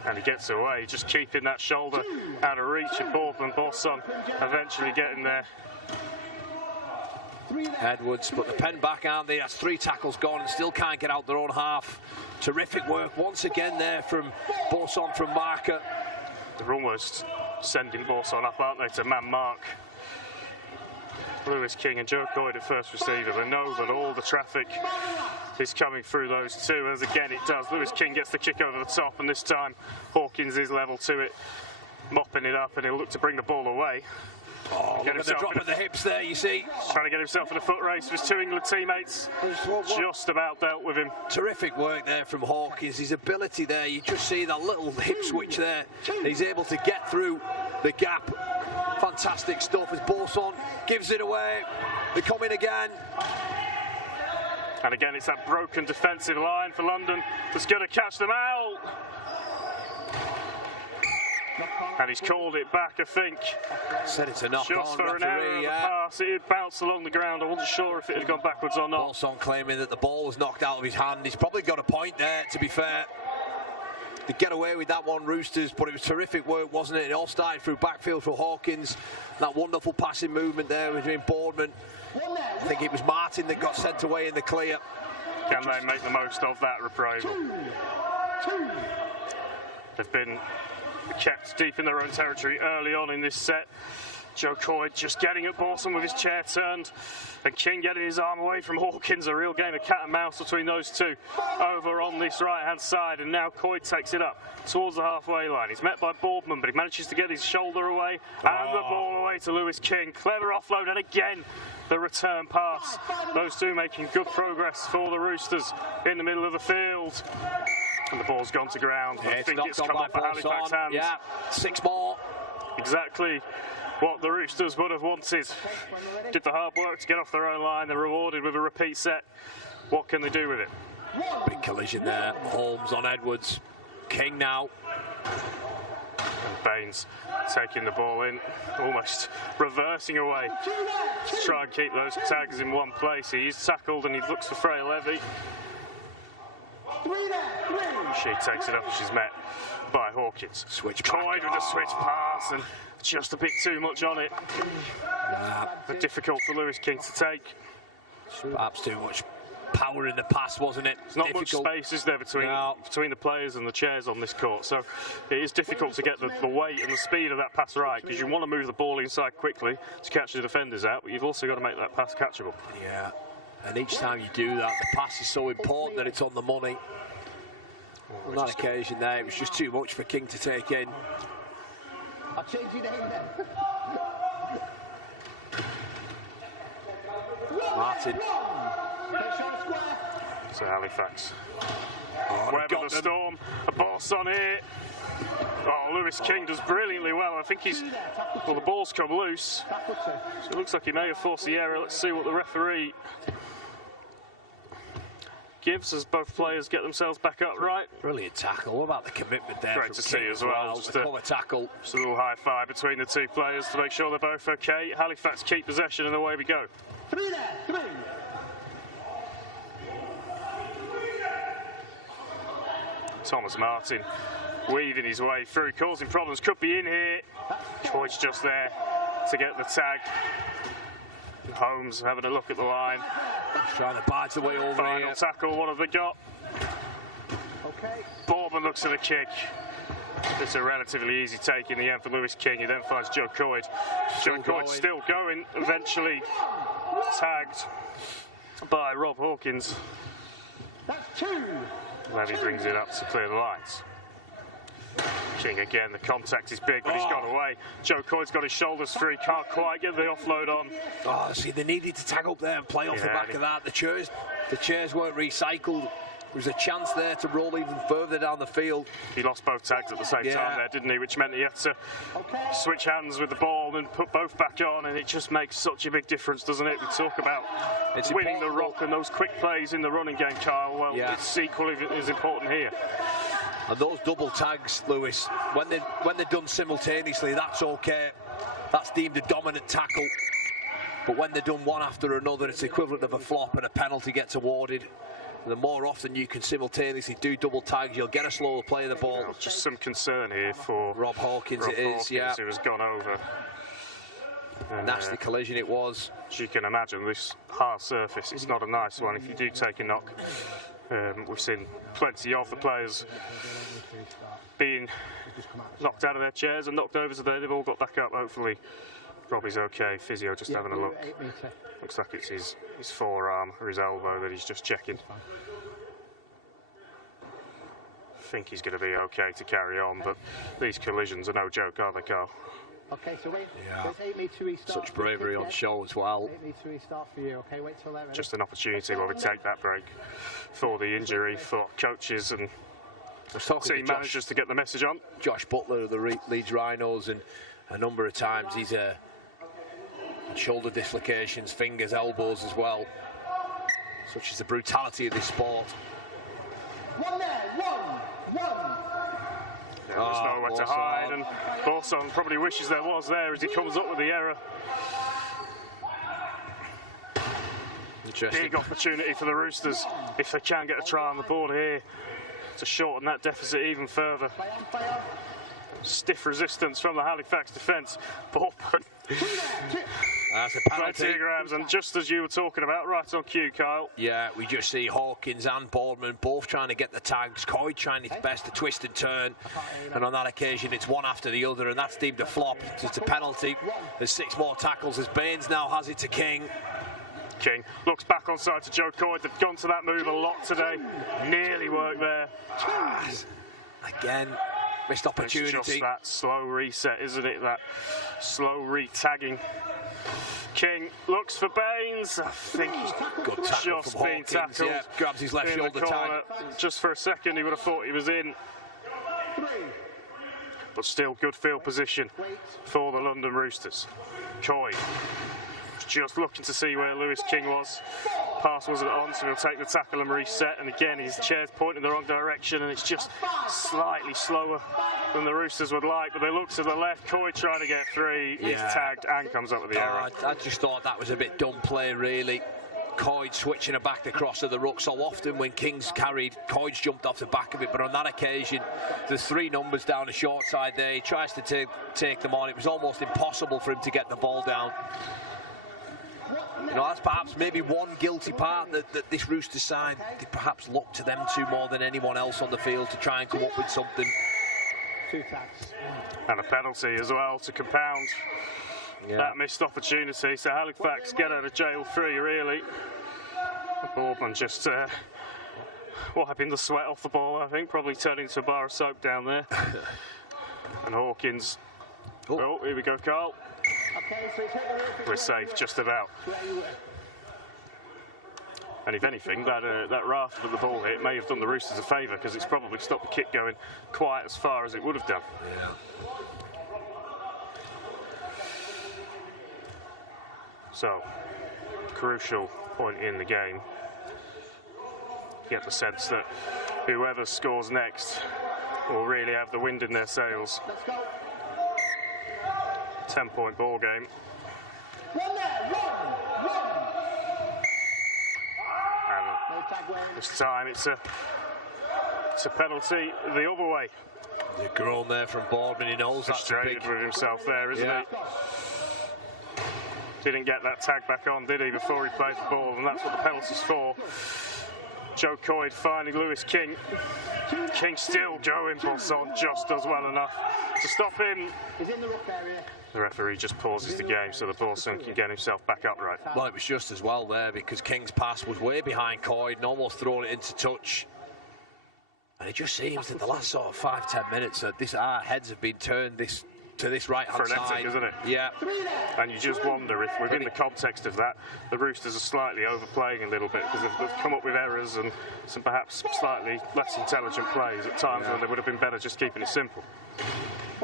And he gets away, just keeping that shoulder out of reach of Boardman. Boson eventually getting there. Edwards, but the pen back, aren't they? That's 3 tackles gone and still can't get out their own half. Terrific work once again there from Boson from marker. They're almost sending Boson up, aren't they, to man mark. Lewis King and Joe Coyde at first receiver. They know that all the traffic is coming through those two, as again it does. Lewis King gets the kick over the top, and this time Hawkins is level to it, mopping it up, and he'll look to bring the ball away. Oh, look at the drop of the hips there, you see. Trying to get himself in a foot race with 2 England teammates. Just about dealt with him. Terrific work there from Hawkins. His ability there, you just see that little hip switch there. He's able to get through the gap. Fantastic stuff as Boson gives it away. They come in again. And again, it's that broken defensive line for London that's going to catch them out. And he's called it back, I think. Said it's a knock just on, for an error of the pass. It had bounced along the ground. I wasn't sure if it had gone backwards or not. Boson claiming that the ball was knocked out of his hand. He's probably got a point there, to be fair. To get away with that one, Roosters, but it was terrific work, wasn't it? It all started through backfield for Hawkins. That wonderful passing movement there between Boardman. I think it was Martin that got sent away in the clear. Can they make the most of that reprisal? They've been kept deep in their own territory early on in this set. Joe Coyd just getting at Borson with his chair turned, and King getting his arm away from Hawkins. A real game of cat and mouse between those two over on this right-hand side, and now Coyd takes it up towards the halfway line. He's met by Boardman, but he manages to get his shoulder away and the ball away to Lewis King. Clever offload, and again the return pass. Those two making good progress for the Roosters in the middle of the field. And the ball's gone to ground. Yeah, I think it's come off at Halifax hands. Yeah, 6 more. Exactly what the Roosters would have wanted. Did the hard work to get off their own line. They're rewarded with a repeat set. What can they do with it? Big collision there. Holmes on Edwards. King now. And Baines taking the ball in, almost reversing away to try and keep those tags in one place. He's tackled and he looks for Freya Levy. She takes it up and she's met by Hawkins. Switch Coyd with a switch pass and just a bit too much on it. Difficult for Lewis King to take. Perhaps too much power in the pass, wasn't it? There's not much space, is there, between the players and the chairs on this court, so it is difficult to get the weight and the speed of that pass right, because you want to move the ball inside quickly to catch the defenders out, but you've also got to make that pass catchable. Yeah, and each time you do that, the pass is so important that it's on the money. On that occasion there, it was just too much for King to take in. I'll change your name then. Martin. So Halifax. Weather the storm. A boss on here. Oh, Lewis King does brilliantly well. I think well, the ball's come loose. So it looks like he may have forced the error. Let's see what the referee gives as both players get themselves back up right. Brilliant tackle. What about the commitment there? Great to see as well. Just a tackle. Just a little high five between the two players to make sure they're both okay. Halifax keep possession and away we go. Thomas Martin weaving his way through, causing problems. Could be in here. Coyd's just there to get the tag. Holmes having a look at the line. He's trying to barge the way over. Final tackle, what have they got? Okay. Boardman looks at the kick. It's a relatively easy take in the end for Lewis King. He then finds Joe Coyd. Joe Coyd still going, eventually tagged by Rob Hawkins. That's 2. Levy brings it up to clear the lines. King again, the contact is big, but he's gone away. Joe Coyd's got his shoulders free, can't quite get the offload on. Oh, see, they needed to tag up there and play off the back of that. The chairs weren't recycled. There was a chance there to roll even further down the field. He lost both tags at the same time there, didn't he? Which meant he had to switch hands with the ball and put both back on, and it just makes such a big difference, doesn't it? We talk about winning the rock and those quick plays in the running game, Kyle. Well, it's equally as important here. And those double tags, Lewis, when they're done simultaneously, that's okay. That's deemed a dominant tackle. But when they're done one after another, it's the equivalent of a flop and a penalty gets awarded. The more often you can simultaneously do double tags, you'll get a slower play of the ball. Just some concern here for Rob Hawkins. Who has gone over. And nasty collision it was. As you can imagine, this hard surface, it's not a nice one if you do take a knock. We've seen plenty of the players being knocked out of their chairs and knocked over today. They've all got back up, hopefully. Robbie's okay. Physio just having a look. Looks like it's his forearm or his elbow that he's just checking. I think he's going to be okay to carry on, but these collisions are no joke, are they, Carl? Okay, so wait. There's 8 metre restart. Such bravery on show as well. 8 metre restart for you. Okay, wait till they're ready. Just an opportunity while we take that break for the injury, for coaches and team managers to get the message on. Josh Butler of the Leeds Rhinos, and a number of times he's shoulder dislocations, fingers, elbows as well. Such is the brutality of this sport. One there, one. There's nowhere to hide, and Borson probably wishes there was there as he comes up with the error. Big opportunity for the Roosters if they can get a try on the board here to shorten that deficit even further. Stiff resistance from the Halifax defence. Boardman That's a penalty. Plenty of grabs, and just as you were talking about, right on cue, Kyle. Yeah, we just see Hawkins and Boardman both trying to get the tags. Coyd trying his best to twist and turn, and on that occasion it's one after the other, and that's deemed a flop. It's a penalty. There's 6 more tackles as Baines now has it to King. King looks back on side to Joe Coyd. They've gone to that move a lot today. Nearly worked there. Again, missed opportunity. It's just that slow reset, isn't it? That slow re-tagging. King looks for Baines. I think he's good tackle just from been Hawkins. tackled. Yeah, grabs his left shoulder tag. Just for a second, he would have thought he was in. But still, good field position for the London Roosters. Coyd just looking to see where Lewis King was. Pass wasn't on, so he'll take the tackle and reset. And again, his chair's pointing in the wrong direction, and it's just slightly slower than the Roosters would like. But they look to the left. Coyd trying to get free. He's tagged and comes up with the error. I just thought that was a bit dumb play, really. Coyd switching it back across to the ruck. So often when King's carried, Coyd's jumped off the back of it, but on that occasion there's 3 numbers down the short side there. He tries to take them on. It was almost impossible for him to get the ball down. You know, that's perhaps maybe one guilty part that this Roosters side, they perhaps look to them 2 more than anyone else on the field to try and come up with something. 2 tags. And a penalty as well to compound that missed opportunity. So Halifax get out of jail free, really. Boardman just wiping the sweat off the ball, I think, probably turning into a bar of soap down there. And Hawkins. Oh, here we go, Carl. We're safe, just about. And if anything, that raft that the ball hit may have done the Roosters a favour, because it's probably stopped the kick going quite as far as it would have done. So, crucial point in the game. Get the sense that whoever scores next will really have the wind in their sails. 10-point ball game. And this time it's a penalty the other way. The groan there from Boardman. He knows that's frustrated with himself there, isn't he? Didn't get that tag back on, did he, before he played the ball, and that's what the penalty's for. Joe Coyd finding Lewis King. King still Joe impulse on, just does well enough to stop him. He's in the ruck area. The referee just pauses the game so the Bullson can get himself back upright. Well, it was just as well there, because King's pass was way behind Coyd and almost thrown it into touch. And it just seems that the last sort of 5-10 minutes that our heads have been turned to this right-hand side. Frenetic, isn't it? Yeah. And you just wonder if, within the context of that, the Roosters are slightly overplaying a little bit, because they've come up with errors and some perhaps slightly less intelligent plays at times when they would have been better just keeping it simple.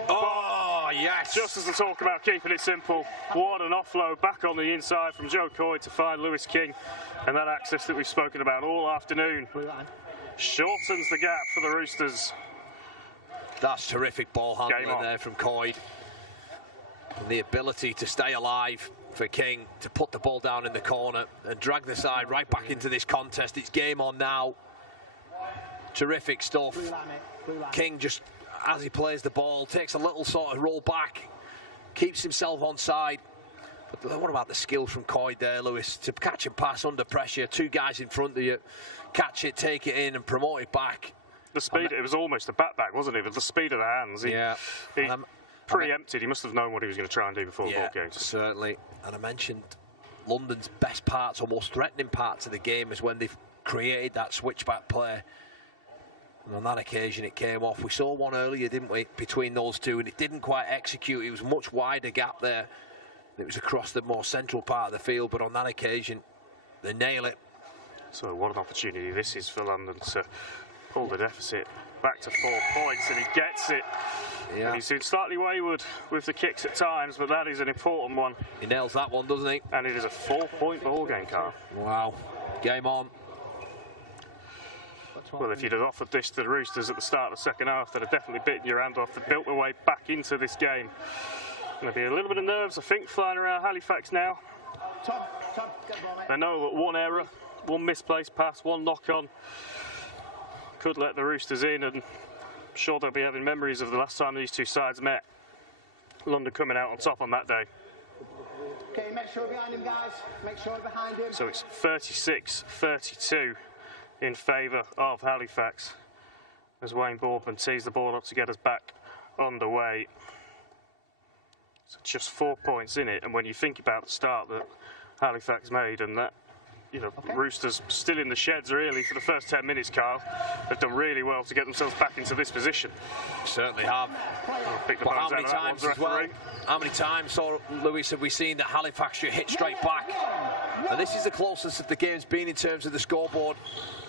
Oh, yes! Just as they talk about keeping it simple, what an offload back on the inside from Joe Coyd to find Lewis King, and that access that we've spoken about all afternoon shortens the gap for the Roosters. That's terrific ball handling there from Coyd. And the ability to stay alive for King, to put the ball down in the corner and drag the side right back into this contest. It's game on now. Terrific stuff. King just, as he plays the ball, takes a little sort of roll back, keeps himself on side. But what about the skill from Coyd there, Lewis, to catch and pass under pressure, 2 guys in front of you, catch it, take it in and promote it back. The speed, it was almost a back, wasn't it? With the speed of the hands. He preempted. He must have known what he was going to try and do before the ball came. Certainly. And I mentioned London's best parts, or most threatening parts of the game, is when they've created that switchback play. And on that occasion, it came off. We saw one earlier, didn't we, between those two, and it didn't quite execute. It was a much wider gap there. It was across the more central part of the field, but on that occasion, they nail it. So what an opportunity this is for London to pull the deficit back to 4 points, and he gets it. Yeah. And he's been slightly wayward with the kicks at times, but that is an important one. He nails that one, doesn't he? And it is a 4-point ball game, Carl. Wow. Game on. Well, if you'd have offered this to the Roosters at the start of the second half, they'd have definitely bitten your hand off. They've built their way back into this game. Going to be a little bit of nerves, I think, flying around Halifax now. They know that one error, one misplaced pass, one knock-on could let the Roosters in, and I'm sure they'll be having memories of the last time these two sides met. London coming out on top on that day. Okay, make sure behind him, guys. Make sure behind him. So it's 36-32 in favour of Halifax as Wayne Boardman tees the ball up to get us back underway. So just 4 points in it, and when you think about the start that Halifax made and that, you know, Roosters still in the sheds really for the first 10 minutes, Kyle. They've done really well to get themselves back into this position. Certainly have. Well, how many times as well? How many times, Lewis, have we seen that Halifax should hit straight back? And this is the closest that the game's been in terms of the scoreboard.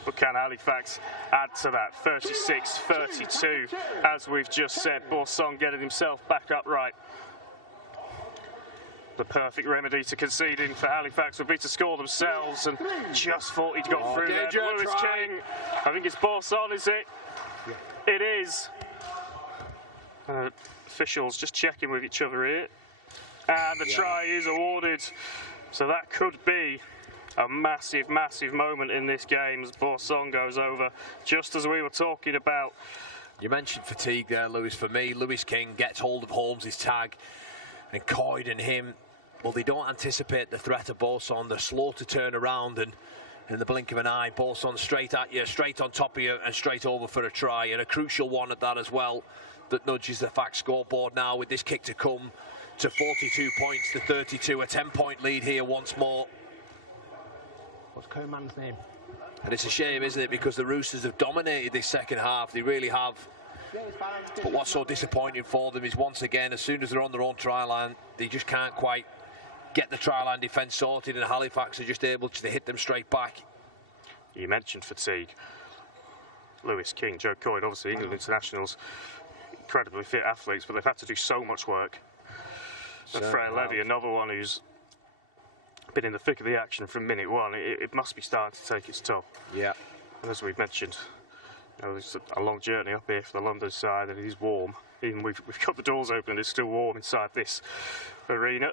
But can Halifax add to that? 36-32, as we've just said. Borsong getting himself back upright. The perfect remedy to conceding for Halifax would be to score themselves, and just thought he'd got through there. Lewis King, I think it's Borsong, is it? Yeah. It is. Officials just checking with each other here. And the try is awarded. So that could be a massive, massive moment in this game as Borsong goes over, just as we were talking about. You mentioned fatigue there, Lewis. For me, Lewis King gets hold of Holmes' tag, and Coyd and him, well, they don't anticipate the threat of Borsong. They're slow to turn around, and in the blink of an eye, Borsong straight at you, straight on top of you, and straight over for a try, and a crucial one at that as well, that nudges the fact scoreboard now with this kick to come to 42 points to 32, a 10-point lead here once more. What's Co-Man's name? And it's a shame, isn't it, because the Roosters have dominated this second half, they really have. But what's so disappointing for them is, once again, as soon as they're on their own try line, they just can't quite get the try line defence sorted, and Halifax are just able to hit them straight back. You mentioned fatigue. Lewis King, Joe Coyd, obviously England internationals, incredibly fit athletes, but they've had to do so much work. And Freya Levy, another one who's been in the thick of the action from minute one, it must be starting to take its toll. Yeah. And as we've mentioned, you know, it's a long journey up here for the London side, and it is warm. Even we've got the doors open, and it's still warm inside this arena.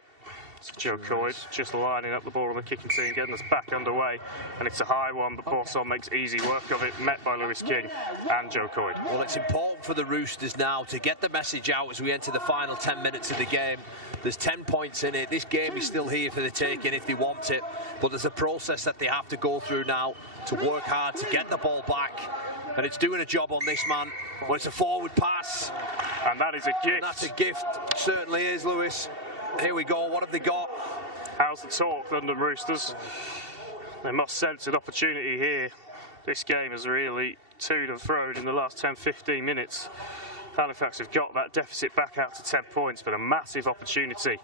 So Joe Coyd just lining up the ball on the kicking team, getting us back underway, and it's a high one, but Borsong makes easy work of it, met by Lewis King and Joe Coyd. Well, it's important for the Roosters now to get the message out as we enter the final 10 minutes of the game. There's 10 points in it. This game is still here for the taking if they want it, but there's a process that they have to go through now to work hard to get the ball back, and it's doing a job on this man. Well, it's a forward pass, and that is a gift. And that's a gift, it certainly is, Lewis. Here we go, what have they got? How's the talk, London Roosters? They must sense an opportunity here. This game has really toed and froed in the last 10-15 minutes. Halifax have got that deficit back out to 10 points, but a massive opportunity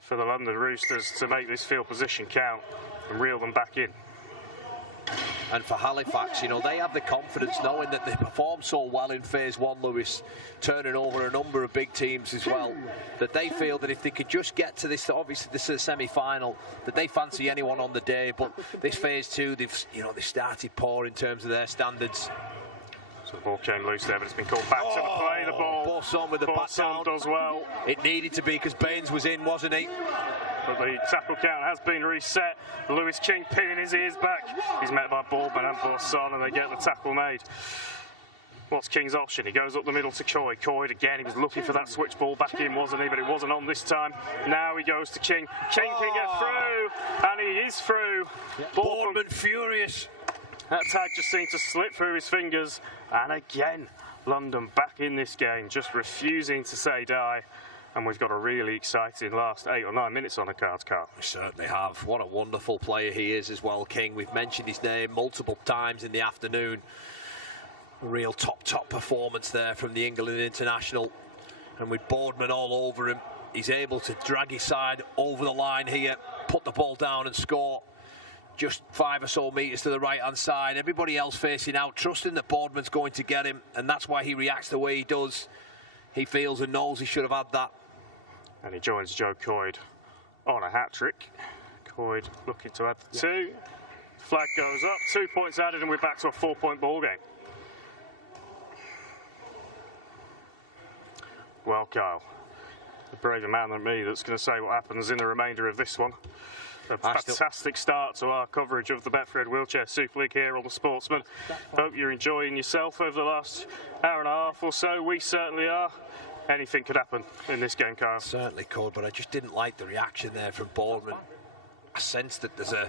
for the London Roosters to make this field position count and reel them back in. And for Halifax, you know, they have the confidence knowing that they performed so well in phase one, Lewis, turning over a number of big teams as well, that they feel that if they could just get to this, obviously this is a semi-final, that they fancy anyone on the day. But this phase two, they started poor in terms of their standards. So the ball came loose there, but it's been called back to the play. The ball. Borsong with the back down. Does well. It needed to be because Baines was in, wasn't he? But the tackle count has been reset. Lewis King pinning his ears back. He's met by Boardman and Borsong, and they get the tackle made. What's King's option? He goes up the middle to Coyd. Coyd again, he was looking for that switch ball back in, wasn't he? But it wasn't on this time. Now he goes to King. King can get through, and he is through. Boardman furious. That tag just seemed to slip through his fingers. And again, London back in this game, just refusing to say die. And we've got a really exciting last 8 or 9 minutes on the cards, Carl. We certainly have. What a wonderful player he is as well, King. We've mentioned his name multiple times in the afternoon. A real top performance there from the England international. And with Boardman all over him, he's able to drag his side over the line here, put the ball down and score. Just 5 or so metres to the right-hand side. Everybody else facing out, trusting that Boardman's going to get him. And that's why he reacts the way he does. He feels and knows he should have had that. And he joins Joe Coyd on a hat-trick. Coyd looking to add the 2. Flag goes up, 2 points added, and we're back to a 4-point ball game. Well, Kyle, a braver man than me that's going to say what happens in the remainder of this one. A fantastic start to our coverage of the Betfred Wheelchair Super League here on the Sportsman. Hope you're enjoying yourself over the last hour and a half or so. We certainly are. anything could happen in this game, Kyle. Certainly could, but I just didn't like the reaction there from Boardman. I sense that there's a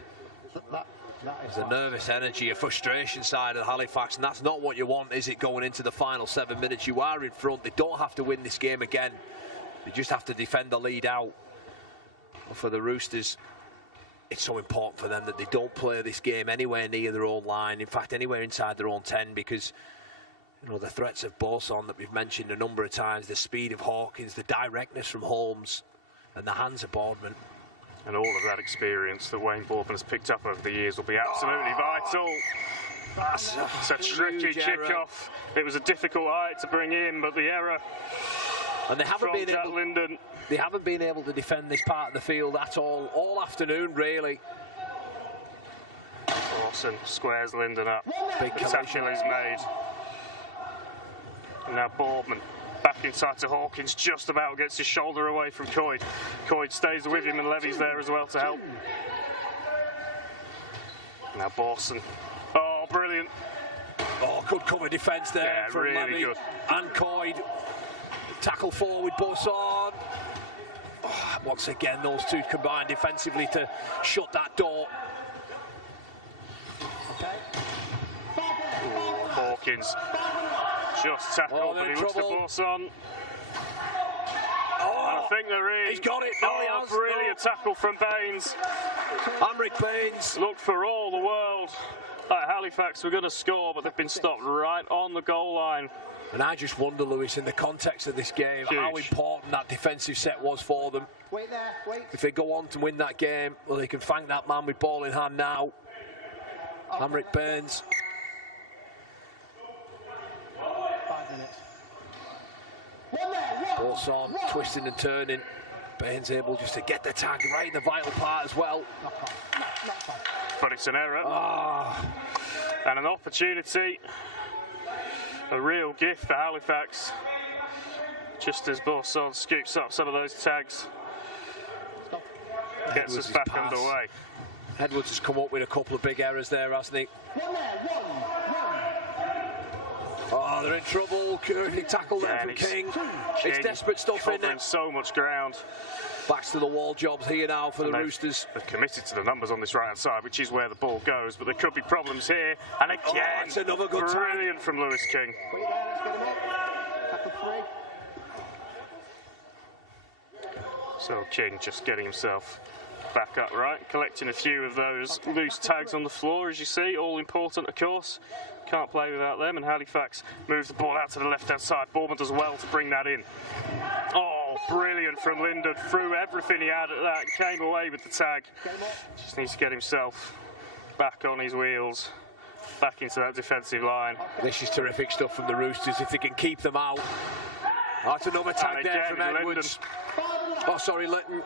nervous energy, a frustration side of Halifax, and that's not what you want, is it, going into the final 7 minutes? You are in front. They don't have to win this game again. They just have to defend the lead out. But for the Roosters, it's so important for them that they don't play this game anywhere near their own line. In fact, anywhere inside their own 10, because the threats of Bourson that we've mentioned a number of times, the speed of Hawkins, the directness from Holmes, and the hands of Boardman. And all of that experience that Wayne Boardman has picked up over the years will be absolutely vital. It's a tricky kick-off. It was a difficult height to bring in, but the error. And they haven't been able to defend this part of the field at all afternoon, really. Dawson squares Linden up. Big tackle is made. And now Boardman back inside to Hawkins, just about gets his shoulder away from Coyd. Coyd stays with him and Levy's there as well to help. Now Bourson. Oh, brilliant. Oh, good cover defence there from really Levy good. and Coyd. Tackle forward, Bourson. Oh, once again, those two combined defensively to shut that door. Hawkins just tackled, but he looks to Bourson. I think they're in. He's got it. No, he has. Brilliant tackle from Baines. Amric Baines. Looked for all the world like Halifax were going to score, but they've been stopped right on the goal line. And I just wonder, Lewis, in the context of this game, how important that defensive set was for them. Wait there, wait. If they go on to win that game, well, they can thank that man with ball in hand now. Amric Baines. 5 minutes. Bourson twisting and turning. Baines able just to get the tag right in the vital part as well. But it's an error. And an opportunity. A real gift for Halifax. Just as Bourson scoops up some of those tags. Gets us back underway. Edwards has come up with a couple of big errors there, hasn't he? Oh, they're in trouble. Big tackle there from King. It's desperate stuff in there. So much ground. Backs to the wall jobs here now for the Roosters. They've committed to the numbers on this right-hand side, which is where the ball goes, but there could be problems here. And again, that's another good brilliant from Lewis King. So King just getting himself back upright, collecting a few of those loose tags on the floor, as you see, all important, of course. Can't play without them, and Halifax moves the ball out to the left-hand side. Bourman does well to bring that in. Oh, brilliant from Linden. Threw everything he had at that, came away with the tag. Just needs to get himself back on his wheels, back into that defensive line. This is terrific stuff from the Roosters, if they can keep them out. That's another tag there from Edwards. Oh, sorry, Litton.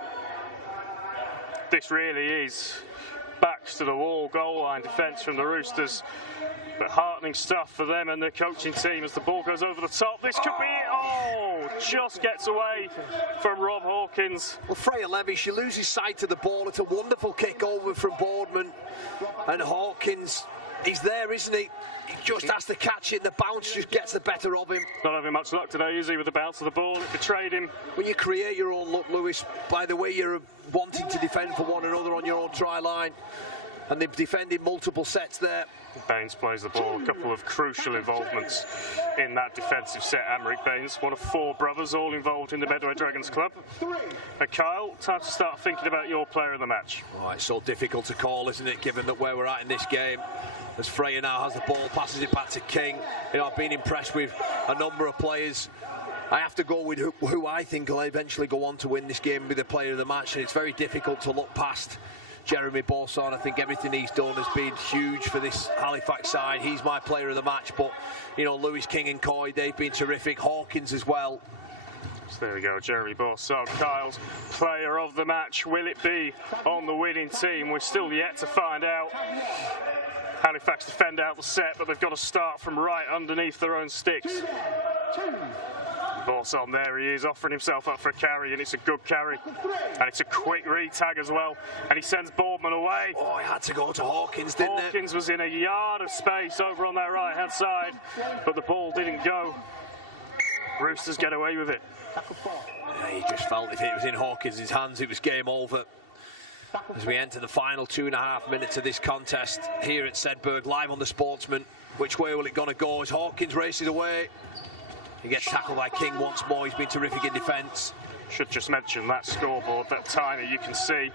This really is backs to the wall, goal line defence from the Roosters. But heartening stuff for them and their coaching team as the ball goes over the top. This could be it. Oh, just gets away from Rob Hawkins. Well, Freya Levy, she loses sight of the ball. It's a wonderful kick over from Boardman. And Hawkins, he's there, isn't he? He just has to catch it. The bounce just gets the better of him. Not having much luck today, is he, with the bounce of the ball? It betrayed him. When you create your own luck, Lewis, by the way you're wanting to defend for one another on your own try line. And they've defended multiple sets there. Baines plays the ball. A couple of crucial involvements in that defensive set. Amric Baines, one of 4 brothers, all involved in the Medway Dragons club. And Kyle, time to start thinking about your player of the match. Oh, it's so difficult to call, isn't it, given that where we're at in this game. As Freya now has the ball, passes it back to King. I've been impressed with a number of players. I have to go with who I think will eventually go on to win this game and be the player of the match, and it's very difficult to look past Jeremy Bourson. I think everything he's done has been huge for this Halifax side. He's my player of the match, but Lewis King and Coy, they've been terrific. Hawkins as well. So there we go, Jeremy Bourson, Kyle's player of the match. Will it be on the winning team? We're still yet to find out. Halifax defend out the set, but they've got to start from right underneath their own sticks. Bourson, there he is, offering himself up for a carry, and it's a good carry. And it's a quick re-tag as well. And he sends Boardman away. Oh, he had to go to Hawkins, didn't it? Hawkins was in a yard of space over on that right-hand side, but the ball didn't go. Roosters get away with it. Yeah, he just felt if it was in Hawkins' hands, it was game over. As we enter the final 2.5 minutes of this contest here at Sedberg, live on the Sportsman. Which way will it gonna go as Hawkins races away? He gets tackled by King once more. He's been terrific in defence. Should just mention that scoreboard, that tiny, you can see.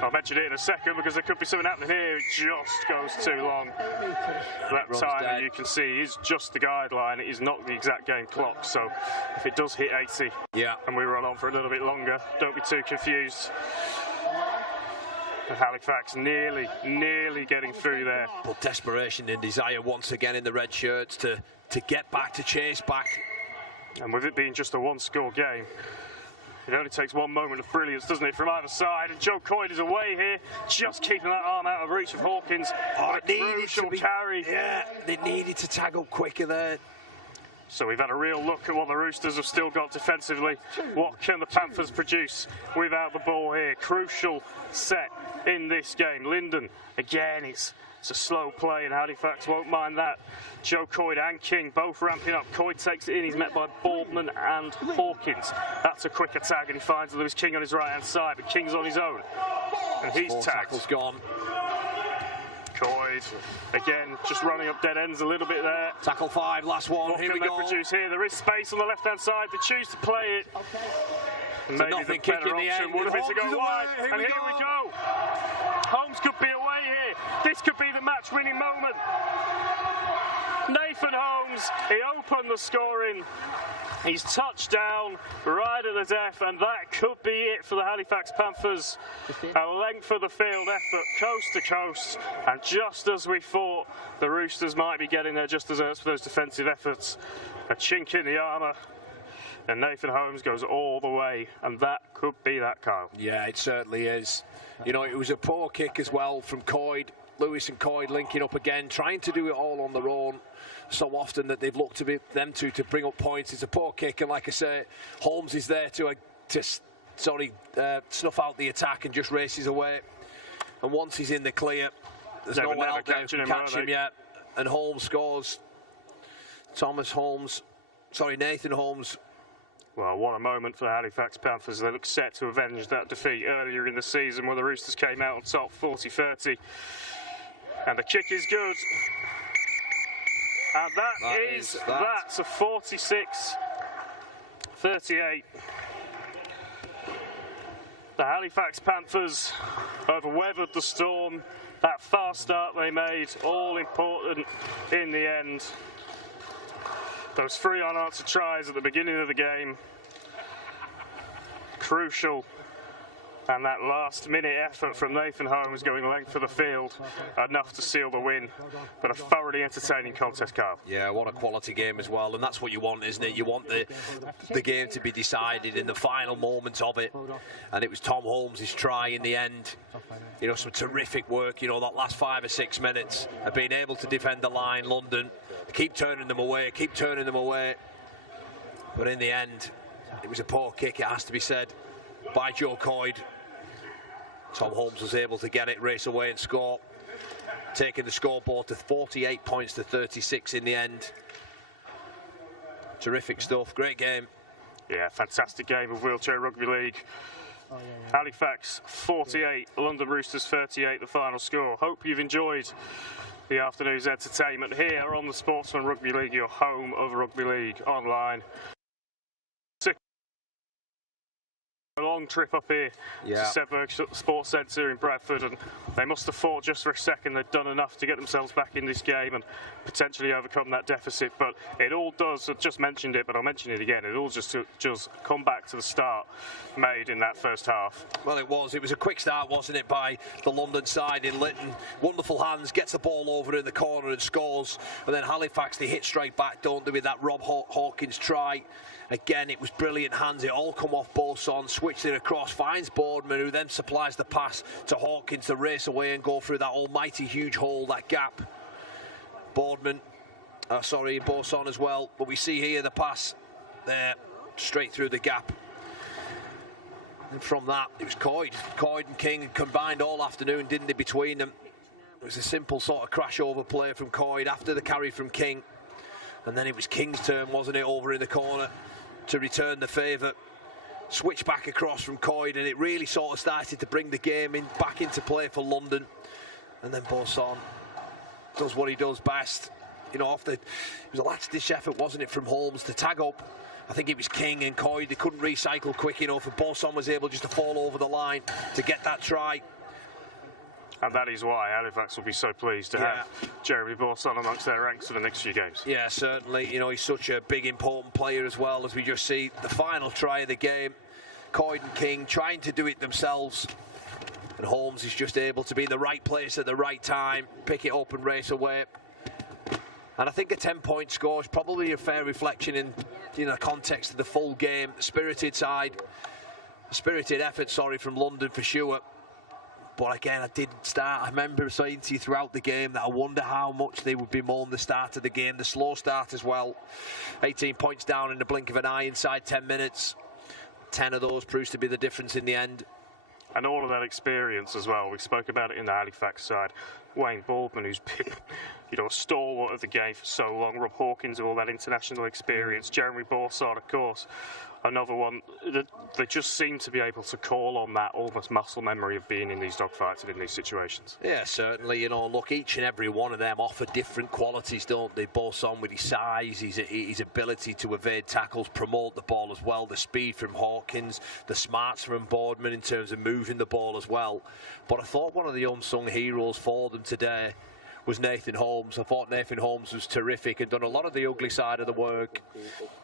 I'll mention it in a second because there could be something happening here. It just goes too long. That timer, you can see, is just the guideline. It is not the exact game clock. So if it does hit 80 and we run on for a little bit longer, don't be too confused. Halifax nearly getting through there. But desperation and desire once again in the red shirts to get back, to chase back. And with it being just a one-score game, it only takes one moment of brilliance, doesn't it, from either side? And Joe Coyne is away here, just keeping that arm out of reach of Hawkins. Oh, it needed to be, carry. Yeah, they needed to tag up quicker there. So we've had a real look at what the Roosters have still got defensively. What can the Panthers produce without the ball here? Crucial set in this game. Linden, again, it's a slow play and Halifax won't mind that. Joe Coyne and King both ramping up. Coyne takes it in, he's met by Boardman and Hawkins. That's a quick attack and he finds Lewis King on his right hand side, but King's on his own. And he's tagged. Tackle's gone. Coyne, again, just running up dead ends a little bit there. Tackle 5, last one, what here we can go. they produce here? There is space on the left hand side, they choose to play it. And maybe the better option would have been to go wide. And here we go. Holmes could be away here. This could be the match-winning moment. Nathan Holmes, he opened the scoring. He's touched down right at the death, and that could be it for the Halifax Panthers. A length of the field effort, coast to coast, and just as we thought, the Roosters might be getting their just desserts for those defensive efforts. A chink in the armour. And Nathan Holmes goes all the way, and that could be that, Kyle. Yeah, it certainly is. You know, it was a poor kick as well from Coyne. Lewis and Coyne linking up again, trying to do it all on their own so often that they've looked to be them to bring up points. It's a poor kick, and like I say, Holmes is there to snuff out the attack and just races away. And once he's in the clear, there's no one out there who can catch him yet. And Holmes scores. Nathan Holmes. Well, what a moment for the Halifax Panthers. They look set to avenge that defeat earlier in the season where the Roosters came out on top 40-30. And the kick is good. And that's a 46-38. The Halifax Panthers have weathered the storm. That fast start they made, all important in the end. Those 3 unanswered tries at the beginning of the game, crucial. And that last-minute effort from Nathan Holmes going length of the field, enough to seal the win. But a thoroughly entertaining contest, Carl. Yeah, what a quality game as well, and that's what you want, isn't it? You want the game to be decided in the final moments of it. And it was Tom Holmes' try in the end. You know, some terrific work, you know, that last 5 or 6 minutes of being able to defend the line, London. Keep turning them away. But in the end, it was a poor kick, it has to be said, by Joe Coyne. Tom Holmes was able to get it, race away and score, taking the scoreboard to 48 points to 36 in the end. Terrific stuff, great game. Yeah, fantastic game of wheelchair rugby league. Halifax 48, London Roosters 38, the final score. Hope you've enjoyed the afternoon's entertainment here on the Sportsman Rugby League, your home of rugby league online. A long trip up here to Sedberg Sports Centre in Bradford, and they must have thought just for a second they'd done enough to get themselves back in this game and potentially overcome that deficit. But it all does, I've just mentioned it, but I'll mention it again, it all just come back to the start made in that first half. Well, it was a quick start, wasn't it, by the London side in Lytton. Wonderful hands, gets the ball over in the corner and scores. And then Halifax, they hit straight back, don't they, with that Rob Hawkins try. Again, it was brilliant hands. It all come off Boson, switched it across, finds Boardman, who then supplies the pass to Hawkins to race away and go through that almighty huge hole, that gap. Boson as well. But we see here the pass there, straight through the gap. And from that, it was Coyne and King combined all afternoon, didn't they, between them. It was a simple sort of crash over play from Coyne after the carry from King. And then it was King's turn, wasn't it, over in the corner to return the favour. Switch back across from Coyd, and it really sort of started to bring the game back into play for London. And then Bourson does what he does best. You know, it was a last-ditch effort, wasn't it, from Holmes to tag up. I think it was King and Coyd. They couldn't recycle quick enough, and Bourson was able just to fall over the line to get that try. And that is why Halifax will be so pleased to have Jeremy Bourson amongst their ranks for the next few games. Yeah, certainly. You know, he's such a big, important player as well, as we just see the final try of the game. Coyd and King trying to do it themselves. And Holmes is just able to be in the right place at the right time, pick it up and race away. And I think a 10-point score is probably a fair reflection in the context of the full game. Spirited effort, from London for sure. But again, I remember saying to you throughout the game that I wonder how much they would bemoan the start of the game, the slow start as well. 18 points down in the blink of an eye inside 10 minutes. 10 of those proves to be the difference in the end. And all of that experience as well. We spoke about it in the Halifax side. Wayne Baldwin, who's been, a stalwart of the game for so long. Rob Hawkins, all that international experience. Jeremy Bourson, of course, another one. They just seem to be able to call on that almost muscle memory of being in these dogfights and in these situations. Yeah, certainly. Look, each and every one of them offer different qualities, don't they? Bourson with his size, his ability to evade tackles, promote the ball as well, the speed from Hawkins, the smarts from Boardman in terms of moving the ball as well. But I thought one of the unsung heroes for them today was Nathan Holmes. I thought Nathan Holmes was terrific and done a lot of the ugly side of the work,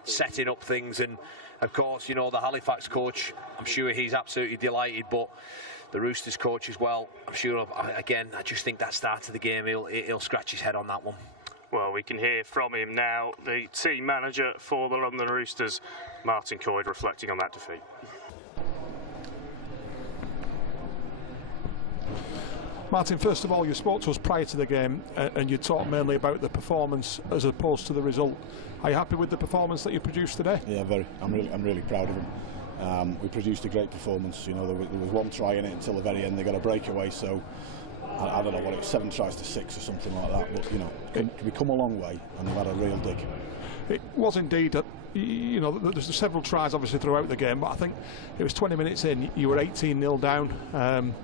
setting up things. And of course, the Halifax coach, I'm sure he's absolutely delighted, but the Roosters coach as well, I'm sure, again, I just think that start of the game, he'll scratch his head on that one. Well, we can hear from him now, the team manager for the London Roosters, Martin Coyd, reflecting on that defeat. Martin, first of all, you spoke to us prior to the game and you talked mainly about the performance as opposed to the result. Are you happy with the performance that you produced today? Yeah, very. I'm really proud of them. We produced a great performance. There was one try in it until the very end. They got a breakaway, so I don't know what it was, 7 tries to 6 or something like that. But we come a long way, and they've had a real dig. It was indeed. There's several tries obviously throughout the game, but I think it was 20 minutes in. You were 18-0 down.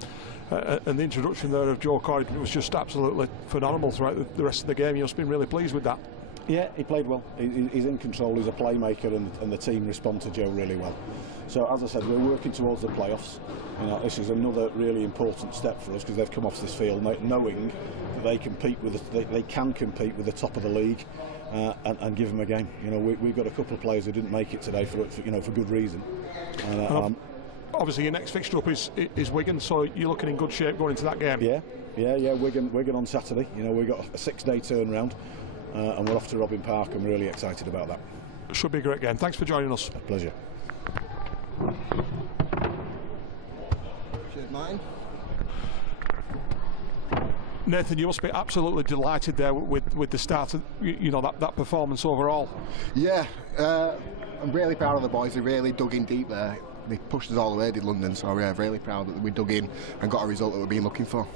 And the introduction there of Joe Coyd was just absolutely phenomenal throughout the rest of the game. You've been really pleased with that. Yeah, he played well. He's in control. He's a playmaker, and the team respond to Joe really well. So as I said, we're working towards the playoffs. This is another really important step for us because they've come off this field knowing that they can compete with the top of the league and give them a game. We've got a couple of players who didn't make it today for good reason. Obviously, your next fixture up is Wigan, so you're looking in good shape going into that game. Yeah. Wigan on Saturday. We've got a 6-day turnaround, and we're off to Robin Park. I'm really excited about that. Should be a great game. Thanks for joining us. A pleasure. Mine. Nathan, you must be absolutely delighted there with the start of that performance overall. Yeah, I'm really proud of the boys. They really dug in deep there. They pushed us all the way, did London, so yeah, really proud that we dug in and got a result that we've been looking for.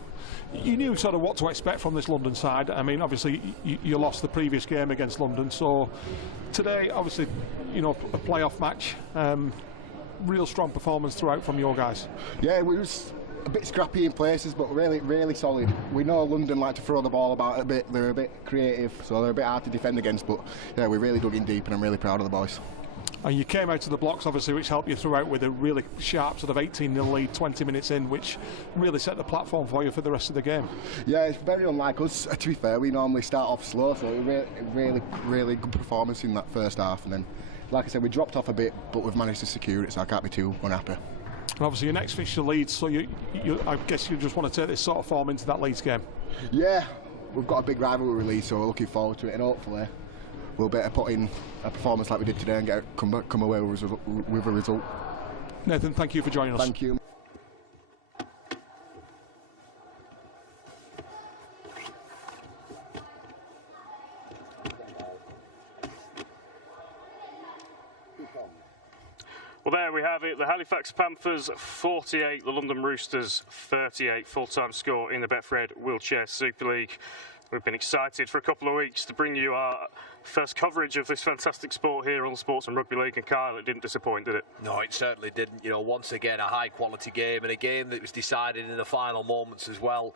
You knew sort of what to expect from this London side. I mean, obviously you lost the previous game against London, so today, obviously, a playoff match, real strong performance throughout from your guys. Yeah, it was a bit scrappy in places, but really solid. We know London like to throw the ball about a bit. They're a bit creative, so they're a bit hard to defend against, but yeah, we really dug in deep, and I'm really proud of the boys. And you came out of the blocks, obviously, which helped you throughout with a really sharp sort of 18-0 lead 20 minutes in, which really set the platform for you for the rest of the game. Yeah, it's very unlike us. To be fair, we normally start off slow, so really good performance in that first half. And then, like I said, we dropped off a bit, but we've managed to secure it, so I can't be too unhappy. And obviously, your next fixture Leeds, so I guess you just want to take this sort of form into that Leeds game. Yeah, we've got a big rivalry with Leeds, so we're looking forward to it, and hopefully we'll better put in a performance like we did today and come away with a result. Nathan, thank you for joining us. Thank you. Well, there we have it. The Halifax Panthers 48, the London Roosters 38. Full-time score in the Betfred Wheelchair Super League. We've been excited for a couple of weeks to bring you our first coverage of this fantastic sport here on the Sportsman Rugby League, and Kyle, it didn't disappoint, did it? No, it certainly didn't. You know, once again, a high-quality game, and a game that was decided in the final moments as well.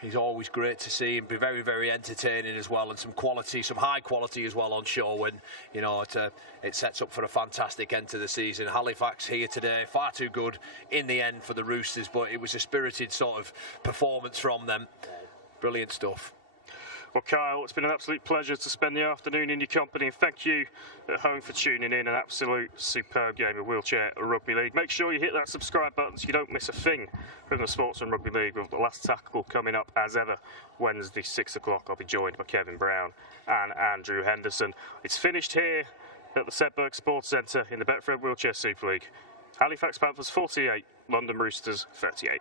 It's always great to see him be very, very entertaining as well, and some quality, some high quality as well on show, and, you know, it sets up for a fantastic end to the season. Halifax here today, far too good in the end for the Roosters, but it was a spirited sort of performance from them. Brilliant stuff. Well, Kyle, it's been an absolute pleasure to spend the afternoon in your company, and thank you at home for tuning in. An absolute superb game of wheelchair rugby league. Make sure you hit that subscribe button so you don't miss a thing from the Sportsman Rugby League. With the last tackle coming up as ever Wednesday 6 o'clock. I'll be joined by Kevin Brown and Andrew Henderson. It's finished here at the Sedberg Sports Centre in the Betfred Wheelchair Super League. Halifax Panthers 48, London Roosters 38.